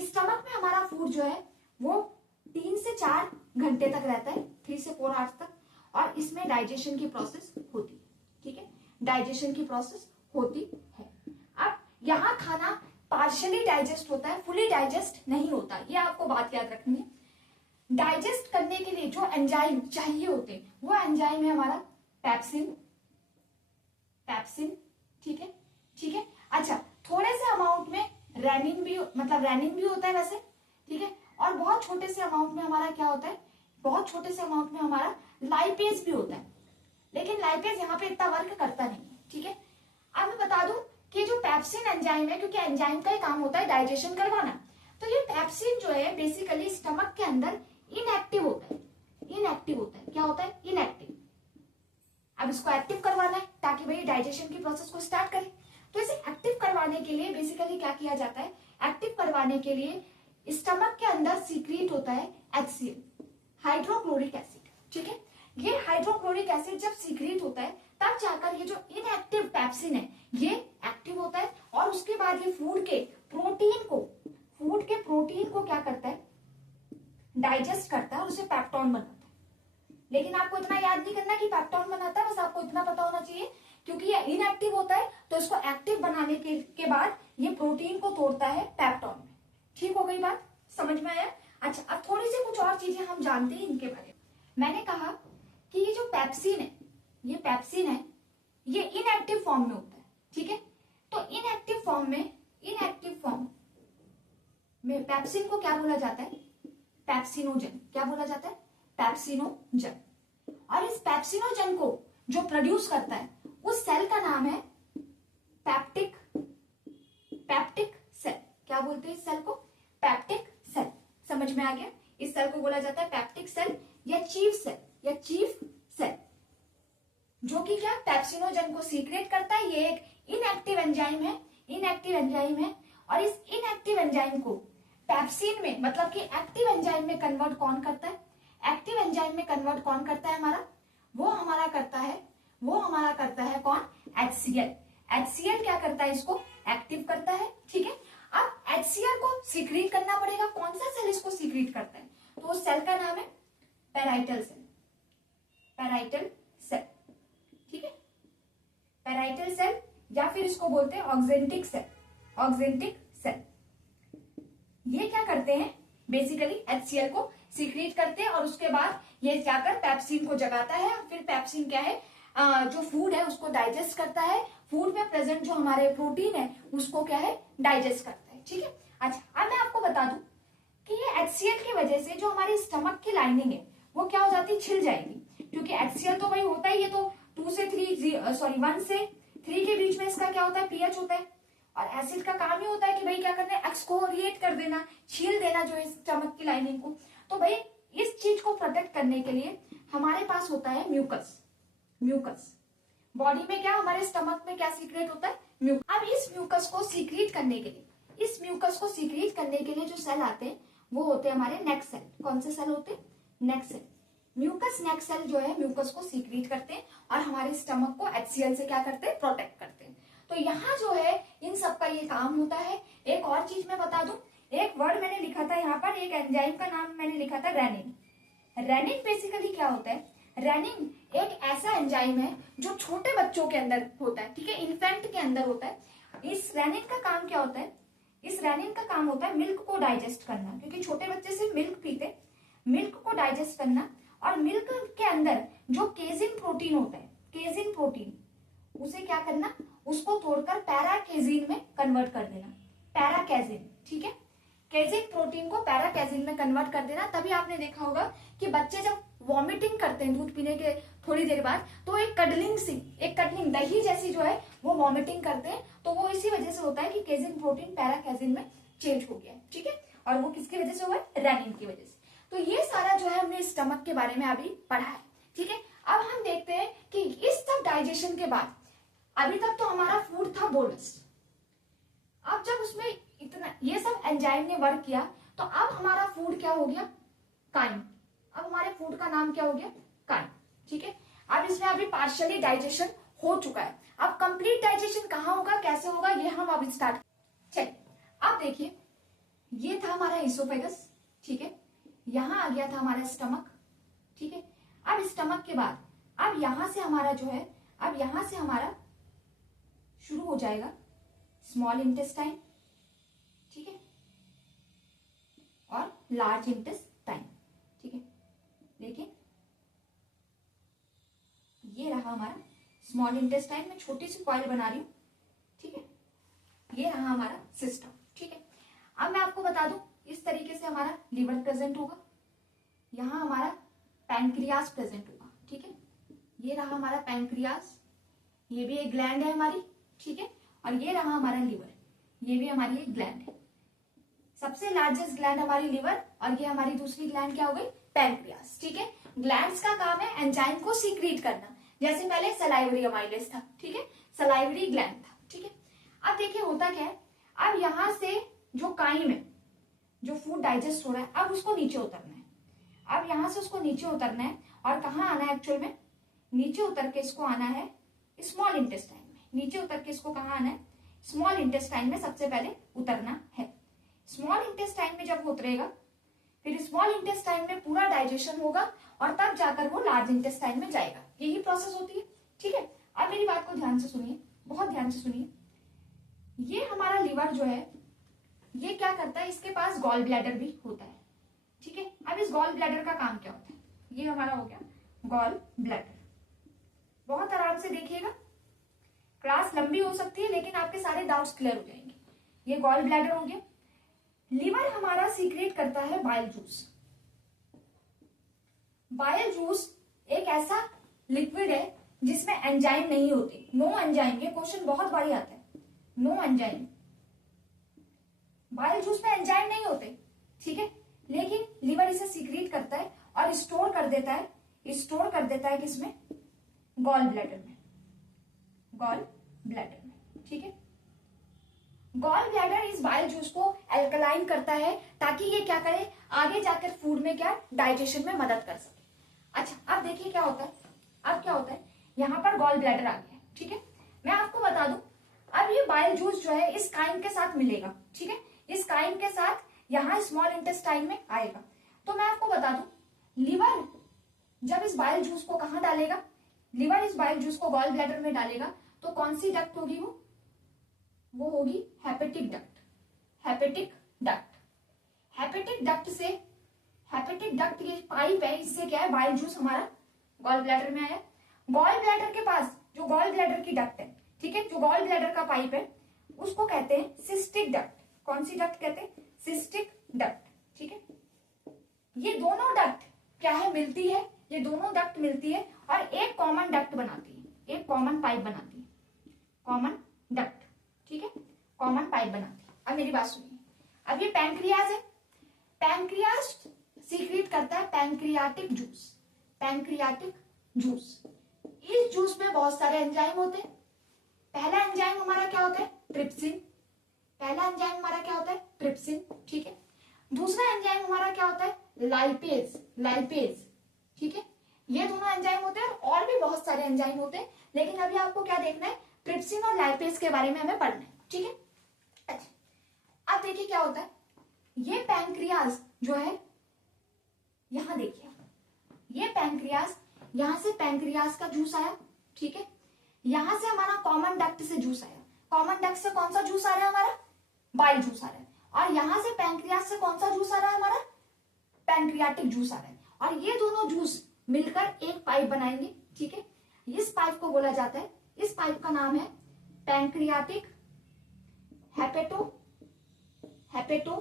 स्टमक में हमारा फूड जो है वो 3 से 4 घंटे तक रहता है, 3 से 4 आवर्स तक, और इसमें डाइजेशन की प्रोसेस होती है, ठीक है, डाइजेशन की प्रोसेस होती है। अब यहाँ खाना पार्शियली डाइजेस्ट होता है, फुली डाइजेस्ट नहीं होता, ये आपको बात याद रखनी है। डाइजेस्ट करने के लिए जो एंजाइम चाहिए होते हैं वो एंजाइम है हमारा पैप्सिन, ठीक है, ठीक है। अच्छा, थोड़े से अमाउंट में रेनिन भी होता है वैसे, ठीक है, और बहुत छोटे से अमाउंट में हमारा क्या होता है? बहुत छोटे से अमाउंट में हमारा लाइपेज भी होता है, लेकिन लाइपेज यहाँ पे इतना वर्क करता नहीं है, ठीक है। अब मैं बता दूं कि जो पैप्सिन एंजाइम है, क्योंकि एंजाइम का ही काम होता है डाइजेशन करवाना, तो ये पैप्सिन जो है बेसिकली स्टमक के अंदर इनएक्टिव होता है, क्या होता है? इनएक्टिव। अब इसको एक्टिव करवाना है ताकि भाई डाइजेशन की प्रोसेस को स्टार्ट करे, तो इसे एक्टिव करवाने के लिए बेसिकली क्या किया जाता है? एक्टिव करवाने के लिए स्टमक के अंदर सीक्रेट होता है HCl, हाइड्रोक्लोरिक एसिड, ठीक है। ये हाइड्रोक्लोरिक एसिड जब सीक्रेट होता है तब जाकर ये जो इनएक्टिव पैप्सिन है ये एक्टिव होता है, और उसके बाद ये फूड के प्रोटीन को क्या करता है? डाइजेस्ट करता है और उसे पेप्टोन बनाता है। लेकिन आपको इतना याद नहीं करना कि पेप्टोन बनाता है, बस आपको इतना पता होना चाहिए क्योंकि ये इनएक्टिव होता है तो इसको एक्टिव बनाने के बाद ये प्रोटीन को तोड़ता है पेप्टोन में। ठीक हो गई बात? समझ में आया? अच्छा, अब थोड़ी सी कुछ और चीजें हम जानते हैं इनके बारे में। मैंने कहा कि ये जो पैप्सिन है, ये इनएक्टिव फॉर्म में होता है, ठीक है। तो इनएक्टिव फॉर्म में पैप्सिन को क्या बोला जाता है? पैप्सिनोजन। क्या बोला जाता है? पैप्सिनोजन। और इस पैप्सिनोजन को जो प्रोड्यूस करता है उस सेल का नाम है पैप्टिक सेल। क्या बोलते हैं इस सेल को? Peptic cell. समझ में आ गया? इस सेल को बोला जाता है पैप्टिक सेल या चीफ सेल, जो कि क्या पैप्सिनोजन को सीक्रेट करता है। ये एक इनएक्टिव एंजाइम है, और इस इनएक्टिव एंजाइम को पैप्सिन में, मतलब कि एक्टिव एंजाइम में कन्वर्ट कौन करता है? एक्टिव एंजाइम में कन्वर्ट कौन करता है हमारा? वो हमारा करता है कौन? HCl। HCl क्या करता है? इसको एक्टिव करता है, ठीक है। अब HCl को सीक्रेट करना पड़ेगा। कौन सा सेल इसको सीक्रेट करता है? तो उस सेल का नाम है पैराइटल सेल, पैराइटल सेल या फिर इसको बोलते हैं ऑक्जेंटिक सेल। ऑक्जेंटिक सेल ये क्या करते हैं, बेसिकली HCl को सीक्रेट करते हैं और उसके बाद ये जाकर पेप्सिन को जगाता है। फिर पेप्सिन क्या है, जो फूड है उसको डाइजेस्ट करता है। फूड में प्रेजेंट जो हमारे प्रोटीन है उसको क्या है, डाइजेस्ट करता है। ठीक है। अच्छा, अब मैं आपको बता दूं कि ये HCl की वजह से जो हमारी स्टमक की लाइनिंग है वो क्या हो जाती है, छिल जाएगी। क्योंकि HCl तो वही होता है, ये तो 1 से 3 के बीच में इसका क्या होता है, pH होता है। और एसिड का काम ही होता है कि भाई क्या करना है, एक्सकोरिएट कर देना, छील देना जो है स्टमक की लाइनिंग को। तो भाई इस चीज को प्रोटेक्ट करने के लिए हमारे पास होता है म्यूकस। म्यूकस बॉडी में क्या, हमारे स्टमक में क्या सीक्रेट होता है, म्यूकस। अब इस म्यूकस को सीक्रेट करने के लिए, जो सेल आते हैं वो होते हैं हमारे नेक सेल। कौन से सेल होते हैं, नेक सेल। म्यूकस नेक सेल जो है म्यूकस को सीक्रेट करते हैं और हमारे स्टमक को HCl से क्या करते हैं, प्रोटेक्ट करते हैं। तो यहाँ जो है इन सब का ये काम होता है। एक और चीज मैं बता दूं, एक वर्ड मैंने लिखा था यहाँ पर, एक एंजाइम का नाम मैंने लिखा था रेनिन। रेनिन बेसिकली क्या होता है, रेनिन एक ऐसा एंजाइम है जो छोटे बच्चों के अंदर होता है। ठीक है, इन्फेंट के अंदर होता है। इस रेनिन का काम क्या होता है, इस रेनिन का काम होता है मिल्क को डाइजेस्ट करना। क्योंकि छोटे बच्चे से मिल्क पीते, मिल्क को डाइजेस्ट करना। और मिल्क के अंदर जो केजिन प्रोटीन होता है, केजिन प्रोटीन, उसे क्या करना, उसको तोड़कर पैराकेजिन में कन्वर्ट कर देना। पैराकेजिन, ठीक है, केजिन प्रोटीन को पैराकेजिन में कन्वर्ट कर देना। तभी आपने देखा होगा कि बच्चे जब वॉमिटिंग करते हैं दूध पीने के थोड़ी देर बाद, तो एक कडलिंग दही जैसी जो है वो वॉमिटिंग करते हैं। तो वो इसी वजह से होता है कि केजिन प्रोटीन पैराकेजिन में चेंज हो गया है। ठीक है, और वो किसकी वजह से हुआ है, रेनिन की वजह से। तो ये सारा जो है हमने स्टमक के बारे में अभी पढ़ा है। ठीक है, अब हम देखते हैं कि इस सब डाइजेशन के बाद, अभी तक तो हमारा फूड था बोलस, अब जब उसमें इतना ये सब एंजाइम ने वर्क किया तो अब हमारा फूड क्या हो गया, काइम। अब हमारे फूड का नाम क्या हो गया, काइम। ठीक है, अब इसमें अभी पार्शियली डाइजेशन हो चुका है। अब कंप्लीट डाइजेशन कहाँ होगा, कैसे होगा, ये हम अब स्टार्ट। चलिए अब देखिए, ये था हमारा इसोफेगस। ठीक है, यहां आ गया था हमारा स्टमक। ठीक है, अब स्टमक के बाद अब यहां से हमारा जो है, अब यहां से हमारा शुरू हो जाएगा स्मॉल इंटेस्टाइन। ठीक है, और लार्ज इंटेस्टाइन। ठीक है, देखिए ये रहा हमारा स्मॉल इंटेस्टाइन में छोटी सी कॉइल बना रही हूं। ठीक है, ये रहा हमारा सिस्टम। ठीक है, अब मैं आपको बता दूं, इस तरीके से हमारा लिवर प्रेजेंट होगा, यहां हमारा पैंक्रियास प्रेजेंट होगा। ठीक है, ये रहा हमारा पैंक्रियास, ये भी एक ग्लैंड है हमारी। ठीक है, और ये रहा हमारा लिवर, ये भी हमारी एक ग्लैंड है। सबसे लार्जेस्ट ग्लैंड हमारी लिवर, और ये हमारी दूसरी ग्लैंड क्या हो गई, पैंक्रियास। ठीक है, ग्लैंड्स का काम है एंजाइम को सीक्रेट करना, जैसे पहले सलाइवरी अमाइलेज था। ठीक है, सलाइवरी ग्लैंड था। ठीक है, अब देखिए होता क्या है, अब यहां से जो काइम है, जो फूड डाइजेस्ट हो रहा है, अब उसको नीचे उतरना है। अब यहां से उसको नीचे उतरना है, और कहाँ आना है एक्चुअल में, नीचे उतर के इसको आना है स्मॉल इंटेस्टाइन में। नीचे उतर के इसको कहाँ आना है, स्मॉल इंटेस्टाइन में सबसे पहले उतरना है। स्मॉल इंटेस्टाइन में जब उतरेगा, फिर स्मॉल इंटेस्टाइन में पूरा डाइजेशन होगा, और तब जाकर वो लार्ज इंटेस्टाइन में जाएगा। यही प्रोसेस होती है। ठीक है, अब मेरी बात को ध्यान से सुनिए, बहुत ध्यान से सुनिए। ये हमारा लिवर जो है, ये क्या करता है, इसके पास गॉल ब्लैडर भी होता है। ठीक है, अब इस गॉल ब्लैडर का काम क्या होता है, ये हमारा हो गया गॉल ब्लैडर। बहुत आराम से देखिएगा, क्लास लंबी हो सकती है लेकिन आपके सारे डाउट्स क्लियर हो जाएंगे। ये गॉल ब्लैडर हो गया। लिवर हमारा सीक्रेट करता है बाइल जूस। बाइल जूस एक ऐसा लिक्विड है जिसमें एंजाइम नहीं होती, नो एंजाइम। ये क्वेश्चन बहुत बारी आता है, नो एंजाइम। बाइल जूस में एंजाइम नहीं होते। ठीक है, लेकिन लिवर इसे सीक्रेट करता है और स्टोर कर देता है, किसमें, गॉल ब्लैडर में, गॉल ब्लैडर में। ठीक है, गॉल ब्लैडर इस बाइल जूस को एल्कलाइन करता है ताकि ये क्या करे, आगे जाकर फूड में क्या, डाइजेशन में मदद कर सके। अच्छा, अब देखिए क्या होता है, अब क्या होता है, यहां पर गॉल ब्लैडर आ गया। ठीक है, मैं आपको बता दूं, अब ये बाइल जूस जो है इस काइम के साथ मिलेगा। ठीक है, इस काइम के साथ यहां स्मॉल इंटेस्टाइन में आएगा। तो मैं आपको बता दूं, लिवर जब इस बाइल जूस को कहां डालेगा, लिवर इस बाइल जूस को गॉल ब्लैडर में डालेगा, तो कौन सी डक्ट होगी वो होगी hepatic duct. Hepatic duct, hepatic duct से, हेपेटिक डक्ट ये पाइप है, इससे क्या है बाइल जूस हमारा गॉल ब्लैडर में आया। गॉल ब्लैडर के पास जो गॉल ब्लैडर की डक्ट है, ठीक है, जो गॉल ब्लैडर का पाइप है उसको कहते हैं सिस्टिक डक्ट। कौन सी डक्ट कहते हैं? सिस्टिक डक्ट, ठीक है। ये दोनों डक्ट क्या है, मिलती है, ये दोनों डक्ट मिलती है और एक कॉमन डक्ट बनाती है, एक कॉमन पाइप बनाती है, कॉमन डक्ट, ठीक है, कॉमन पाइप बनाती है। अब मेरी बात सुनिए, अब ये पैंक्रियाज है, पैंक्रियाज सीक्रेट करता है पैंक्रियाटिक जूस, पैंक्रियाटिक जूस। इस जूस में बहुत सारे एंजाइम होते हैं। पहला एंजाइम हमारा क्या होता है? ट्रिप्सिन। पहला एंजाइम हमारा क्या होता है? ट्रिप्सिन, ठीक है। दूसरा एंजाइम हमारा क्या होता है? लाइपेज, लाइपेज, ठीक है। ये दोनों एंजाइम होते हैं और भी बहुत सारे एंजाइम होते हैं, लेकिन अभी आपको क्या देखना है? ट्रिप्सिन और लाइपेज के बारे में हमें पढ़ना है, ठीक है। अच्छा, अब देखिए क्या होता है, ये पैंक्रियाज जो है, यहां देखिए, ये पैंक्रियाज, यहां से पैंक्रियाज का जूस आया, ठीक है। यहां से हमारा कॉमन डक्ट से जूस आया। कॉमन डक्ट से कौन सा जूस आ रहा है? हमारा बाइल जूस आ रहा है। और यहां से पैंक्रियाज से कौन सा जूस आ रहा है? हमारा पैंक्रियाटिक जूस आ रहा है। और ये दोनों जूस मिलकर एक पाइप बनाएंगे, ठीक है। इस पाइप को बोला जाता है, इस पाइप का नाम है pancreatic hepato, hepato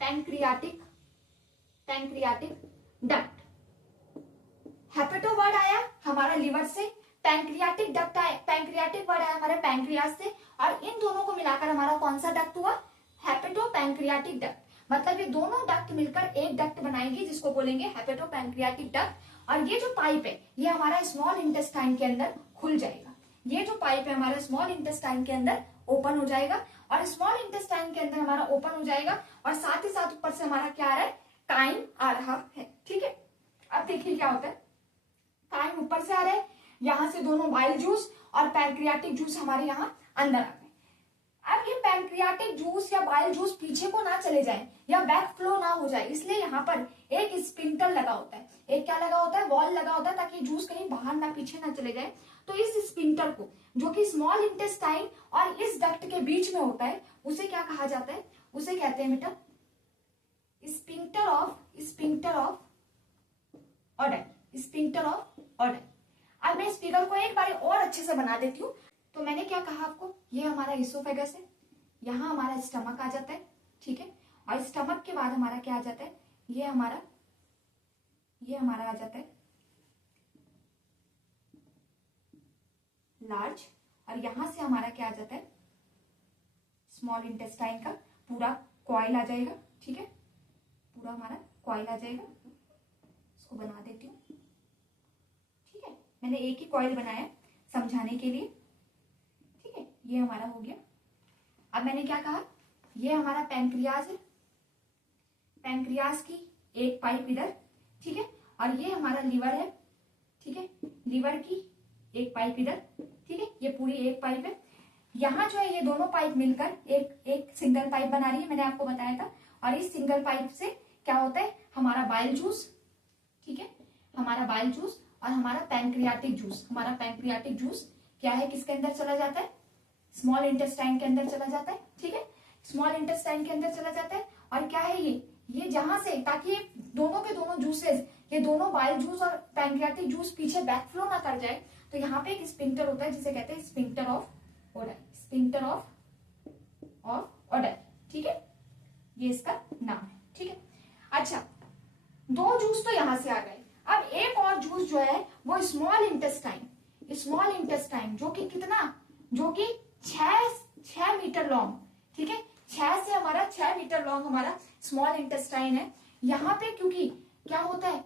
pancreatic, pancreatic duct. Hepato word आया हमारा लिवर से, पैंक्रियाटिक डक्ट आया, पैंक्रियाटिक वर्ड आया हमारे पैंक्रियाज से, और इन दोनों को मिलाकर हमारा कौन सा डक्ट हुआ? Hepato pancreatic duct. मतलब ये दोनों डक्ट मिलकर एक डक्ट बनाएंगे जिसको बोलेंगे हेपेटो पैंक्रियाटिक डक्ट। और ये जो पाइप है ये हमारा स्मॉल इंटेस्टाइन के अंदर खुल जाएगा। ये जो पाइप है हमारे स्मॉल इंटेस्टाइन के अंदर ओपन हो जाएगा, और स्मॉल इंटेस्टाइन के अंदर हमारा ओपन हो जाएगा, और साथ ही साथ ऊपर से हमारा क्या आ रहा है? काइम आ रहा है, ठीक है। अब देखिए क्या होता है, काइम ऊपर से आ रहा है, यहां से दोनों बाइल जूस और पैंक्रियाटिक जूस हमारे यहाँ अंदर आ गए। अब ये पैंक्रियाटिक जूस या बाइल जूस पीछे को ना चले जाए या बैक फ्लो ना हो जाए, इसलिए यहाँ पर एक स्पिंटर लगा होता है। एक क्या लगा होता है? वॉल लगा होता है, ताकि जूस कहीं बाहर ना, पीछे ना चले जाए। तो इस स्पिंटर को, जो कि स्मॉल इंटेस्टाइन और इस डक्ट के बीच में होता है, उसे क्या कहा जाता है? उसे कहते हैं बेटा sphincter of, sphincter of order, sphincter of order. अब मैं इस फिगर को एक बार और अच्छे से बना देती हूँ। तो मैंने क्या कहा आपको, ये हमारा इसोफेगस है, यहाँ हमारा स्टमक आ जाता है, ठीक है। और स्टमक के बाद हमारा क्या आ जाता है? ये हमारा आ जाता है लार्ज, और यहां से हमारा क्या आ जाता है? स्मॉल इंटेस्टाइन का पूरा कॉइल आ जाएगा, ठीक है, पूरा हमारा कॉइल आ जाएगा। इसको बना देती हूँ, ठीक है। मैंने एक ही कॉइल बनाया समझाने के लिए, ठीक है। ये हमारा हो गया। अब मैंने क्या कहा, ये हमारा पैंक्रियाज है, पैंक्रियाज की एक पाइप इधर, ठीक है, और ये हमारा लीवर है, ठीक है, लीवर की एक पाइप इधर, ठीक है। ये पूरी एक पाइप है। यहाँ जो है ये दोनों पाइप मिलकर एक सिंगल पाइप बना रही है, मैंने आपको बताया था। और इस सिंगल पाइप से क्या होता है? हमारा बाइल जूस, ठीक है, हमारा बाइल जूस और हमारा पैंक्रियाटिक जूस, हमारा पैंक्रियाटिक जूस क्या है? किसके अंदर चला जाता है? स्मॉल इंटेस्टाइन के अंदर चला जाता है, ठीक है, स्मॉल इंटेस्टाइन के अंदर चला जाता है। और क्या है ये जहां से, ताकि ये दोनों के दोनों जूसेस, ये दोनों बाइल जूस और पैंक्रियाटिक जूस पीछे बैकफ्लो ना कर जाए, तो यहाँ पे एक स्पिंक्टर होता है जिसे कहते हैं sphincter of order, sphincter of order, ठीक है, ये इसका नाम है, ठीक है। अच्छा, दो जूस तो यहां से आ गए। अब एक और जूस जो है वो स्मॉल इंटेस्टाइन, स्मॉल इंटेस्टाइन जो कि कितना, जो कि 6 मीटर लॉन्ग, ठीक है, 6 मीटर लॉन्ग हमारा स्मॉल इंटेस्टाइन है। यहाँ पे क्योंकि क्या होता है?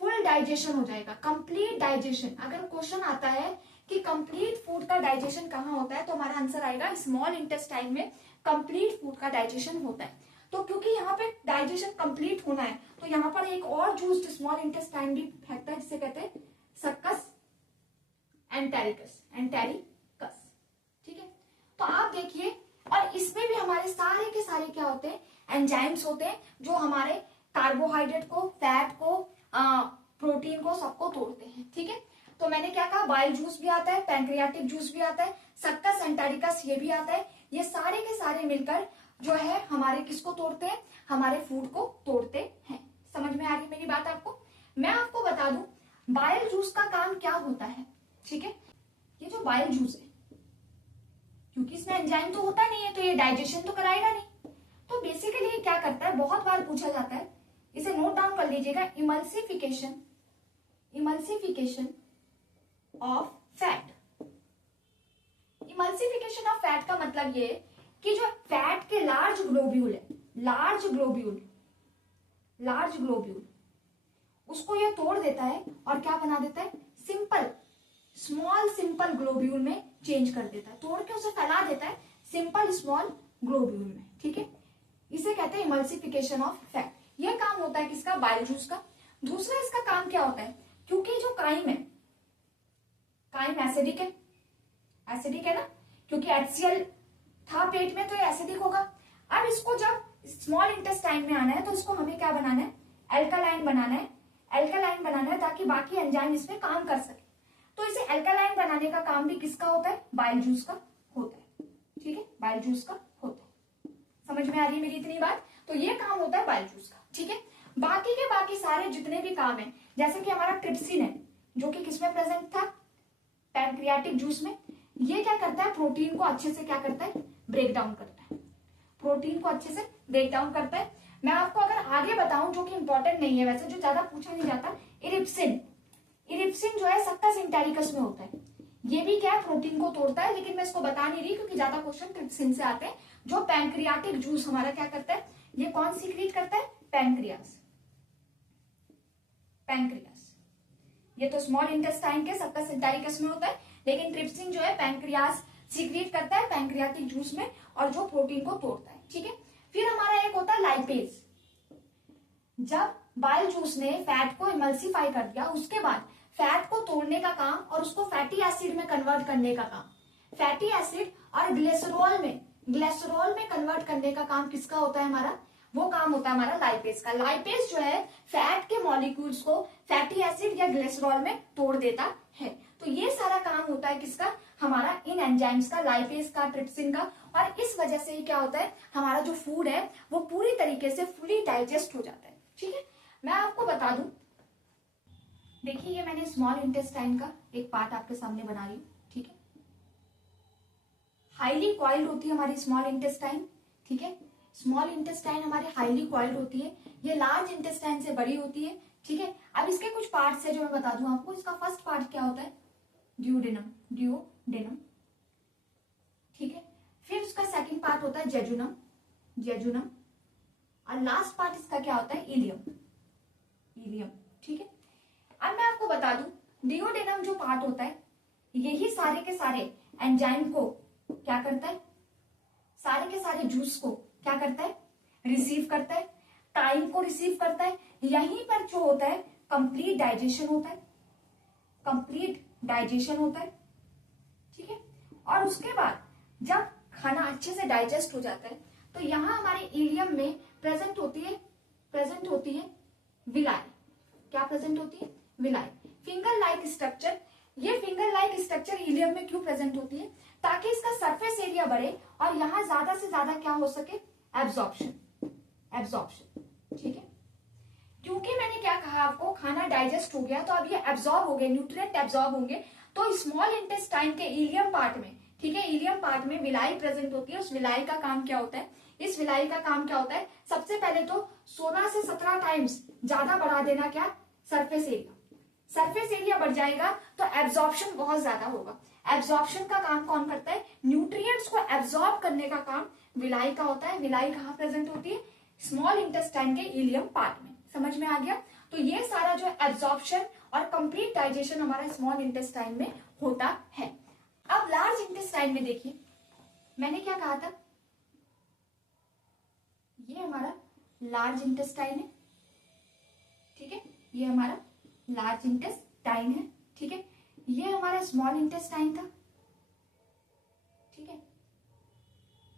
फुल डाइजेशन हो जाएगा, कंप्लीट डाइजेशन। अगर क्वेश्चन आता है कि कंप्लीट फूड का डाइजेशन कहाँ होता है, तो हमारा आंसर आएगा स्मॉल इंटेस्टाइन में कंप्लीट फूड का डाइजेशन होता है। तो क्योंकि यहाँ पे डाइजेशन कंप्लीट होना है, तो यहाँ पर एक और जूस स्मॉल इंटेस्टाइन भी फेंकता है जिसे कहते हैं सक्कस एंटेरिकस, एंटेरिकस, ठीक है। तो आप देखिए, और इसमें भी हमारे सारे के सारे क्या होते हैं? एंजाइम्स होते हैं, जो हमारे कार्बोहाइड्रेट को, फैट को, प्रोटीन को, सबको तोड़ते हैं, ठीक है। तो मैंने क्या कहा, बाइल जूस भी आता है, पैंक्रियाटिक जूस भी आता है, सक्कस एंटेरिकस ये भी आता है। ये सारे के सारे मिलकर जो है हमारे किसको तोड़ते हैं, हमारे फूड को तोड़ते हैं। समझ में आ रही मेरी बात आपको? मैं आपको बता दूं बाइल जूस का काम क्या होता है। ठीक है, ये जो बाइल जूस है, क्योंकि इसमें एंजाइम तो होता नहीं है, तो ये डाइजेशन तो कराएगा नहीं। तो बेसिकली ये क्या करता है, बहुत बार पूछा जाता है, इसे नोट डाउन कर लीजिएगा, emulsification of fat. Emulsification of fat का मतलब ये कि जो फैट के लार्ज ग्लोब्यूल है, लार्ज ग्लोब्यूल उसको ये तोड़ देता है और क्या बना देता है, स्मॉल ग्लोब्यूल में चेंज कर देता है, तोड़ के उसे फैला देता है सिंपल स्मॉल ग्लोब्यूल में। ठीक है, इसे कहते हैं इमल्सिफिकेशन ऑफ फैट। यह काम होता है किसका, बाइल जूस का। दूसरा इसका काम क्या होता है, क्योंकि जो काइम है, काइम एसिडिक है ना, क्योंकि HCl था पेट में तो ये एसिडिक होगा। अब इसको जब स्मॉल इंटेस्टाइन में आना है तो इसको हमें क्या बनाना है, एल्कालाइन बनाना है ताकि बाकी एंजाइम इसमें काम कर सके। तो इसे एल्कालाइन बनाने का काम भी किसका होता है, बाइल जूस का होता है। ठीक है, बाइल जूस का होता है। समझ में आ रही है मेरी इतनी बात? तो ये काम होता है बाइल जूस का। ठीक है, बाकी के बाकी सारे जितने भी काम है, जैसे कि हमारा ट्रिप्सिन है जो कि किसमें प्रेजेंट था, पैंक्रियाटिक जूस में। ये क्या करता है, प्रोटीन को अच्छे से क्या करता है, ब्रेक डाउन करता है, प्रोटीन को अच्छे से ब्रेक डाउन करता है। मैं आपको अगर आगे बताऊं, जो कि इंपॉर्टेंट नहीं है वैसे, जो ज्यादा पूछा नहीं जाता, इरिप्सिन जो है सक्कस एंटेरिकस में होता है। ये भी क्या है, प्रोटीन को तोड़ता है, लेकिन मैं इसको बता नहीं रही क्योंकि ज्यादा क्वेश्चन ट्रिप्सिन से आते हैं। जो पैंक्रियाटिक जूस हमारा क्या करता है, ये कौन सीक्रेट करता है, पैंक्रियास। ये तो स्मॉल इंटेस्टाइन के सक्कस एंटेरिकस में होता है, लेकिन ट्रिप्सिन जो है पैंक्रियास सीक्रेट करता है पैंक्रियाटिक जूस में, और जो प्रोटीन को तोड़ता है। ठीक है, फिर हमारा एक होता है लाइपेज। जब बाइल जूस ने फैट को इमल्सिफाई कर दिया, उसके बाद फैट को तोड़ने का काम और उसको फैटी एसिड में कन्वर्ट करने का काम, फैटी एसिड और ग्लिसरॉल में कन्वर्ट करने का काम किसका होता है, हमारा वो काम होता है हमारा लाइपेज का। लाइपेज जो है फैट के मॉलिक्यूल्स को फैटी एसिड या ग्लिसरॉल में तोड़ देता है। तो ये सारा काम होता है किसका, हमारा इन एंजाइम्स का, लाइपेज का, ट्रिप्सिन का। और इस वजह से ही क्या होता है, हमारा जो फूड है वो पूरी तरीके से फुली डाइजेस्ट हो जाता है। ठीक है, मैं आपको बता दूं, देखिए ये मैंने स्मॉल इंटेस्टाइन का एक पार्ट आपके सामने बना रही हूं। ठीक है, हाईली कॉइल्ड होती है हमारी स्मॉल इंटेस्टाइन। ठीक है, स्मॉल इंटेस्टाइन हमारी हाईली कॉइल्ड होती है, ये लार्ज इंटेस्टाइन से बड़ी होती है। ठीक है, अब इसके कुछ पार्ट्स है जो मैं बता दूं आपको। इसका फर्स्ट पार्ट क्या होता है, ड्यूडेनम। ठीक है, फिर उसका सेकंड पार्ट होता है जेजुनम, और लास्ट पार्ट इसका क्या होता है, इलियम। ठीक है, अब मैं आपको बता दूं, डिओडेनम जो पार्ट होता है, यही सारे के सारे एंजाइम को क्या करता है, सारे के सारे जूस को क्या करता है, रिसीव करता है, टाइम को रिसीव करता है। यहीं पर जो होता है कंप्लीट डाइजेशन होता है। ठीक है, और उसके बाद जब खाना अच्छे से डाइजेस्ट हो जाता है तो यहां हमारे इलियम में प्रेजेंट होती है विलाई। क्या प्रेजेंट होती है, विलाई, फिंगर लाइक स्ट्रक्चर। ये फिंगर लाइक स्ट्रक्चर इलियम में क्यों प्रेजेंट होती है, ताकि इसका सरफेस एरिया बढ़े और यहां ज्यादा से ज्यादा क्या हो सके, एब्जॉर्प्शन। ठीक है, क्योंकि मैंने क्या कहा आपको, खाना डाइजेस्ट हो गया तो अब ये एब्जॉर्ब हो गए, न्यूट्रिएंट एब्जॉर्ब होंगे। तो स्मॉल इंटेस्टाइन के इलियम पार्ट में, ठीक है, इलियम पार्ट में विलाई प्रेजेंट होती है। उस विलाई का काम क्या होता है, इस विलाई का काम क्या होता है, सबसे पहले तो 16 से 17 टाइम्स ज्यादा बढ़ा देना, क्या, सरफेस एरिया बढ़ जाएगा तो एब्जॉर्प्शन बहुत ज्यादा होगा। एब्जॉर्प्शन का काम कौन करता है, न्यूट्रिएंट्स को एब्जॉर्ब करने का काम विलाई का होता है। विलाई कहाँ प्रेजेंट होती है, स्मॉल इंटेस्टाइन के इलियम पार्ट में। समझ में आ गया? तो ये सारा जो एब्जॉर्प्शन और कंप्लीट डाइजेशन हमारा स्मॉल इंटेस्टाइन में होता है। अब लार्ज इंटेस्टाइन में देखिए, मैंने क्या कहा था, ये हमारा लार्ज इंटेस्टाइन है। ठीक है, ये हमारा लार्ज इंटेस्टाइन है। ठीक है, ये हमारा स्मॉल इंटेस्टाइन था। ठीक है,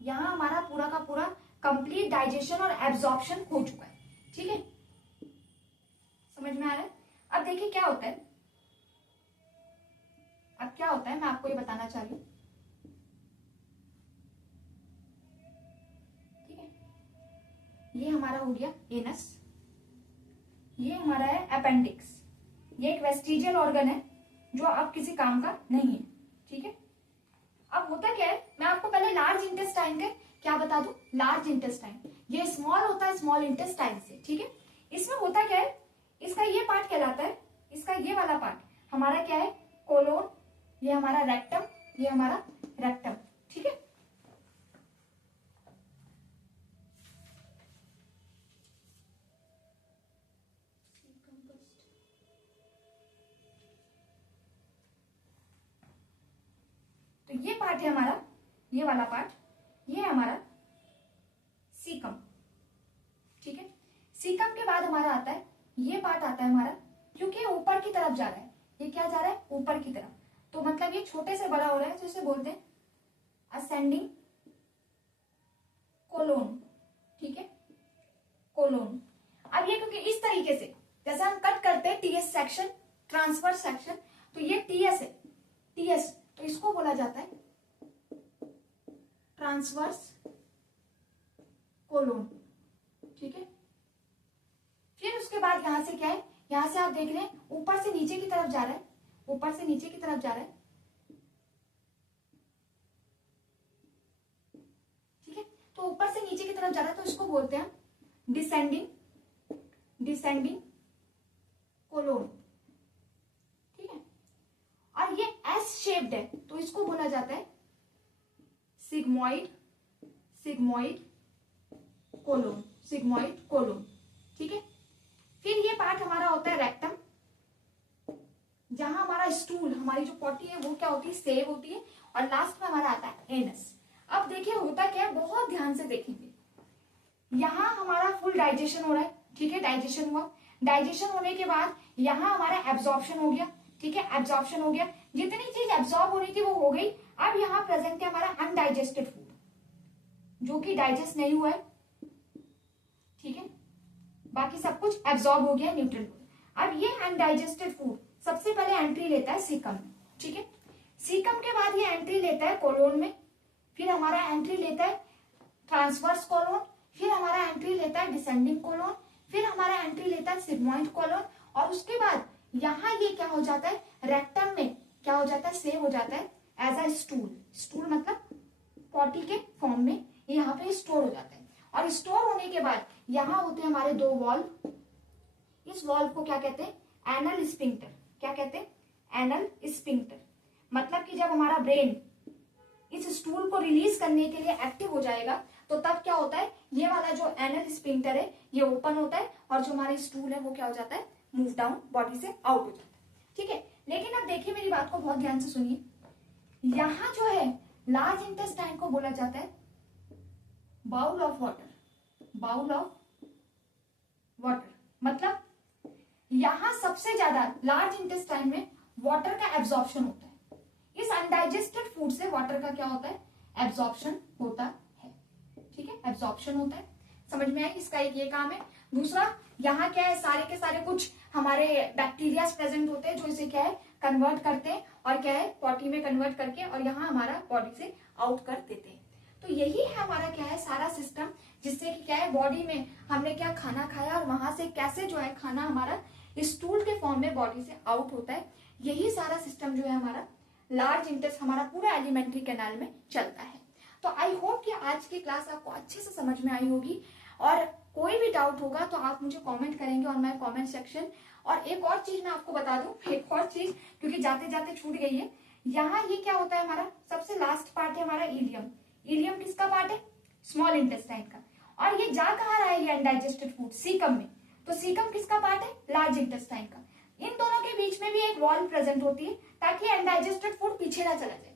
यहां हमारा पूरा का पूरा कंप्लीट डाइजेशन और एब्जॉर्प्शन हो चुका है। ठीक है, समझ में आ रहा है? अब देखिए क्या होता है, अब क्या होता है मैं आपको ये बताना चाह रही हूँ, ठीक है। ये हमारा हो गया एनस, ये हमारा है अपेंडिक्स। ये एक वेस्टिजियल ऑर्गन है जो अब किसी काम का नहीं है, ठीक है। अब होता क्या है, मैं आपको पहले लार्ज इंटेस्टाइन के क्या बता दूं, लार्ज इंटेस्टाइन ये स्मॉल होता है स्मॉल इंटेस्टाइन से, ठीक है। इसमें होता क्या है, इसका ये पार्ट कहलाता है, इसका ये वाला पार्ट हमारा क्या है, कोलोन, ये हमारा रेक्टम, ये हमारा रेक्टम, ठीक है। तो ये पार्ट है हमारा, ये वाला पार्ट, ये है हमारा सीकम, ठीक है। सीकम के बाद हमारा आता है, ये पार्ट आता है हमारा, क्योंकि ये ऊपर की तरफ जा रहा है, ये क्या जा रहा है, ऊपर की तरफ, तो मतलब ये छोटे से बड़ा हो रहा है, तो इसे बोलते हैं असेंडिंग कोलोन, ठीक है, कोलोन। अब ये क्योंकि इस तरीके से जैसे हम कट करते हैं टीएस सेक्शन, ट्रांसफर सेक्शन, तो ये टीएस है, टीएस, तो इसको बोला जाता है ट्रांसवर्स कोलोन, ठीक है। फिर उसके बाद यहां से क्या है, यहां से आप देख रहे हैं ऊपर से नीचे की तरफ जा रहा है, ऊपर से नीचे की तरफ जा रहा है, ठीक है। तो ऊपर से नीचे की तरफ जा रहा है, तो इसको बोलते हैं डिसेंडिंग, डिसेंडिंग कोलोन, ठीक है। और ये एस शेप्ड है, तो इसको बोला जाता है sigmoid, sigmoid colon, sigmoid colon, ठीक है। फिर ये पार्ट हमारा होता है रेक्टम, जहां हमारा स्टूल, हमारी जो पॉटी है वो क्या होती है, सेव होती है, और लास्ट में हमारा आता है एनस। अब देखिए होता क्या है, बहुत ध्यान से देखेंगे, यहां हमारा फुल डाइजेशन हो रहा है, ठीक है, डाइजेशन हुआ, डाइजेशन होने के बाद यहां हमारा एब्जॉर्प्शन हो गया, ठीक है, एब्जॉर्प्शन हो गया, जितनी चीज एब्जॉर्ब होनी थी वो हो गई। अब यहाँ प्रेजेंट है हमारा अनडाइजेस्टेड फूड, जो कि डाइजेस्ट नहीं हुआ है, ठीक है, बाकी सब कुछ एब्जॉर्ब हो गया न्यूट्रिएंट। अब ये अनडाइजेस्टेड फूड सबसे पहले एंट्री लेता है सीकम में, ठीक है। सीकम के बाद ये एंट्री लेता है कोलोन में, फिर हमारा एंट्री लेता है ट्रांसवर्स कोलोन, फिर हमारा एंट्री लेता है डिसेंडिंग कोलोन, फिर हमारा एंट्री लेता है सिग्मोइड कोलोन, और उसके बाद यहाँ ये क्या हो जाता है, रेक्टम में क्या हो जाता है, सेव हो जाता है एज अ स्टूल, स्टूल मतलब पॉटी के फॉर्म में ये यहाँ पे स्टोर हो जाता है। और स्टोर होने के बाद यहाँ होते हैं हमारे दो वॉल्व, इस वॉल्व को क्या कहते हैं, एनल स्फिंक्टर, क्या कहते हैं, एनल स्फिंक्टर। मतलब कि जब हमारा ब्रेन इस स्टूल को रिलीज करने के लिए एक्टिव हो जाएगा, तो तब क्या होता है, ये वाला जो एनल स्फिंक्टर है ये ओपन होता है, और जो हमारी स्टूल है वो क्या हो जाता है, मूव डाउन, बॉडी से आउट हो जाता है, ठीक है। लेकिन अब देखिए मेरी बात को बहुत ध्यान से सुनिए, यहां जो है लार्ज इंटेस्टाइन को बोला जाता है bowl of water, bowl of water, मतलब यहां सबसे ज्यादा लार्ज इंटेस्टाइन में वाटर का एब्जॉर्प्शन होता है, इस अनडाइजेस्टेड फूड से वाटर का क्या होता है, एब्जॉर्प्शन होता है, ठीक है, एब्जॉर्प्शन होता है। समझ में आई, इसका एक ये काम है। दूसरा, यहाँ क्या है, सारे के सारे कुछ हमारे बैक्टीरिया प्रेजेंट होते हैं जो इसे क्या है, कन्वर्ट करते हैं, और क्या है, पॉटी में कन्वर्ट करके और यहाँ हमारा बॉडी से आउट कर देते हैं। तो यही है हमारा क्या है, सारा सिस्टम, जिससे कि क्या है, बॉडी में हमने क्या खाना खाया और वहां से कैसे जो है खाना हमारा स्टूल के फॉर्म में बॉडी से आउट होता है। यही सारा सिस्टम जो है हमारा लार्ज इंटेस्ट हमारा पूरा एलिमेंट्री कैनाल में चलता है। तो आई होप कि आज की क्लास आपको अच्छे से समझ में आई होगी, और कोई भी डाउट होगा तो आप मुझे कमेंट करेंगे ऑन माय कमेंट सेक्शन। और एक और चीज मैं आपको बता दूं, एक और चीज, क्योंकि जाते जाते छूट गई है, यहाँ ये क्या होता है, हमारा सबसे लास्ट पार्ट है हमारा इलियम। इलियम किसका पार्ट है, स्मॉल इंटेस्टाइन का, और ये जा कहाँ रहा है, ये अनडाइजेस्टेड फूड सीकम में, तो सीकम किसका पार्ट है, लार्ज इंटेस्टाइन का। इन दोनों के बीच में भी एक वॉल प्रेजेंट होती है ताकि अनडाइजेस्टेड फूड पीछे ना चला जाए।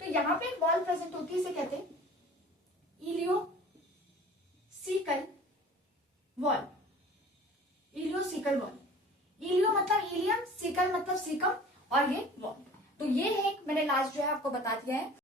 तो यहाँ पे एक वॉल प्रेजेंट होती है, इसे कहते हैं इलियोसिकल वॉल, इलियोसिकल वॉल। इलियो मतलब इलियम, सिकल मतलब सीकम, और ये वॉल। तो ये है, मैंने लास्ट जो है आपको बता दिया है।